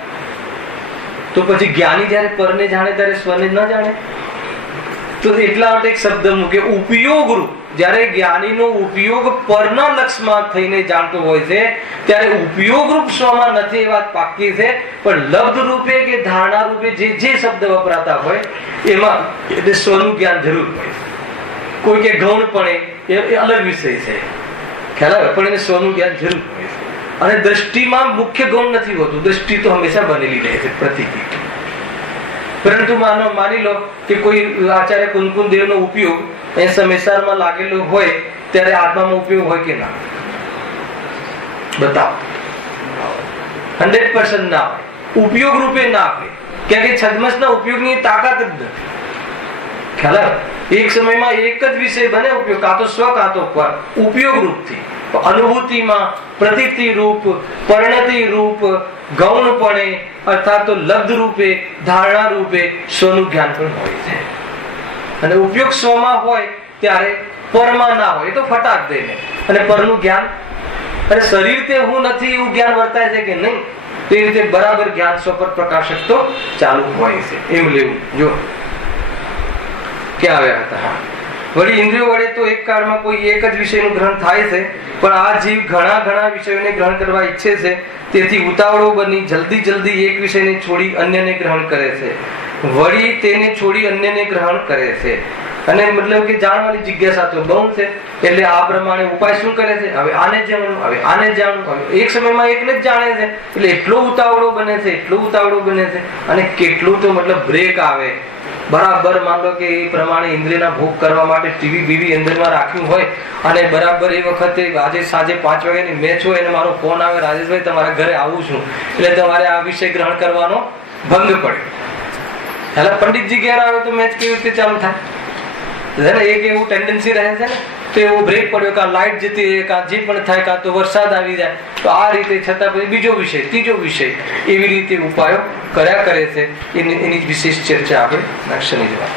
તો પછી જ્ઞાની જ્યારે પરને જાણે ત્યારે સ્વને ન જાણે. તો એટલા માટે એક શબ્દ મૂકે ઉપયોગ રૂપ. જ્યારે જ્ઞાનીનો ઉપયોગ પરના લક્ષમાં થઈને જાણતો હોય છે ત્યારે ઉપયોગ રૂપ સ્વમાં નથી, એ વાત પાકી છે. પણ લબ્ધ રૂપે કે ધારણા રૂપે જે શબ્દ વપરાતા હોય એમાં એટલે સ્વનું જ્ઞાન જરૂર હોય. કોઈ કે ગૌણપણે એ અલગ વિષય છે, ખ્યાલ આવે, પણ એને સ્વનું જ્ઞાન જરૂર હોય. અને દ્રષ્ટિમાં મુખ્ય ગૌણ નથી હોતું. દ્રષ્ટિ તો હંમેશા બનેલી રહે છે પ્રતીતિ. પરંતુ માની લો કે કોઈ આચાર્ય કુંકુમ દેવનો ઉપયોગ એ સંસારમાં લાગેલો હોય ત્યારે આત્મામાં ઉપયોગ હોય કે ના? બતાવો. 100% ના હોય, ઉપયોગ રૂપે ના હોય. ક્યાં કે છદ્મસના ઉપયોગની તાકાત જ નથી. ખ્યાલ આવે? એક સમયમાં એક જ વિષય બને ઉપયોગ, કાં તો સ્વ કાં તો પર, ઉપયોગ રૂપથી. અનુભૂતિમાં પ્રતીતિ રૂપ, પરિણતિ રૂપ, ગૌણપણે અર્થાત તો લબ્ધ રૂપે, ધારણા રૂપે સ્વનું જ્ઞાન પણ હોય છે. અને ઉપયોગ સ્વમાં હોય ત્યારે પરમાં ના હોય, એ તો ફટાક દઈને. અને પરનું જ્ઞાન અને શરીર તે હું નથી એવું જ્ઞાન વર્તાય છે કે નહીં, તે રીતે બરાબર જ્ઞાન સ્વ પર પ્રકાશક તો ચાલુ હોય છે. એમ લેવું. જો ક્યાં આવ્યા હતા? વળી ઇન્દ્રિયો વડે તો એક કાળમાં કોઈ એક જ વિષયનું ગ્રહણ થાય છે, પણ આ જીવ ઘણા ઘણા વિષયોને ગ્રહણ કરવા ઈચ્છે છે. તેથી ઉતાવળો બની જલ્દી એક વિષયને છોડી અન્યને ગ્રહણ કરે છે. વળી તેને છોડી અન્યને ગ્રહણ કરે છે. અને મતલબ કે જાણવાની જિજ્ઞાસા તો બહુ છે, એટલે આ પ્રમાણે ઉપાય શું કરે છે? હવે આને જાણવું, હવે આને જાણવું. હવે એક સમયમાં એકને જ જાણે છે એટલે એટલો ઉતાવળો બને છે, એટલો ઉતાવળો બને છે. અને કેટલું તો મતલબ બ્રેક આવે બરાબર. માન લો કે એ પ્રમાણે ઇન્દ્રિયના ભોગ કરવા માટે ટીવી બીવી અંદરમાં રાખ્યું હોય અને બરાબર એ વખતે આજે સાંજે 5 વાગ્યાની મેચ હોય અને મારો ફોન આવે, રાજેશભાઈ તમારા ઘરે આવું છું, એટલે તમારે આ વિષય ગ્રહણ કરવાનો ભંગ પડે. એટલે પંડિતજી ઘેર આવે તો મેચ કેવી રીતે ચાલુ થાય? એક એવું ટેન્ડન્સી રહે છે ને, તો એવો બ્રેક પડ્યો, કાં લાઇટ જતી રહે, કાં જે પણ થાય, કાં તો વરસાદ આવી જાય. તો આ રીતે છતાં પછી બીજો વિષય, ત્રીજો વિષય, એવી રીતે ઉપાયો કર્યા કરે છે. એની વિશેષ ચર્ચા આપણે શનિવાર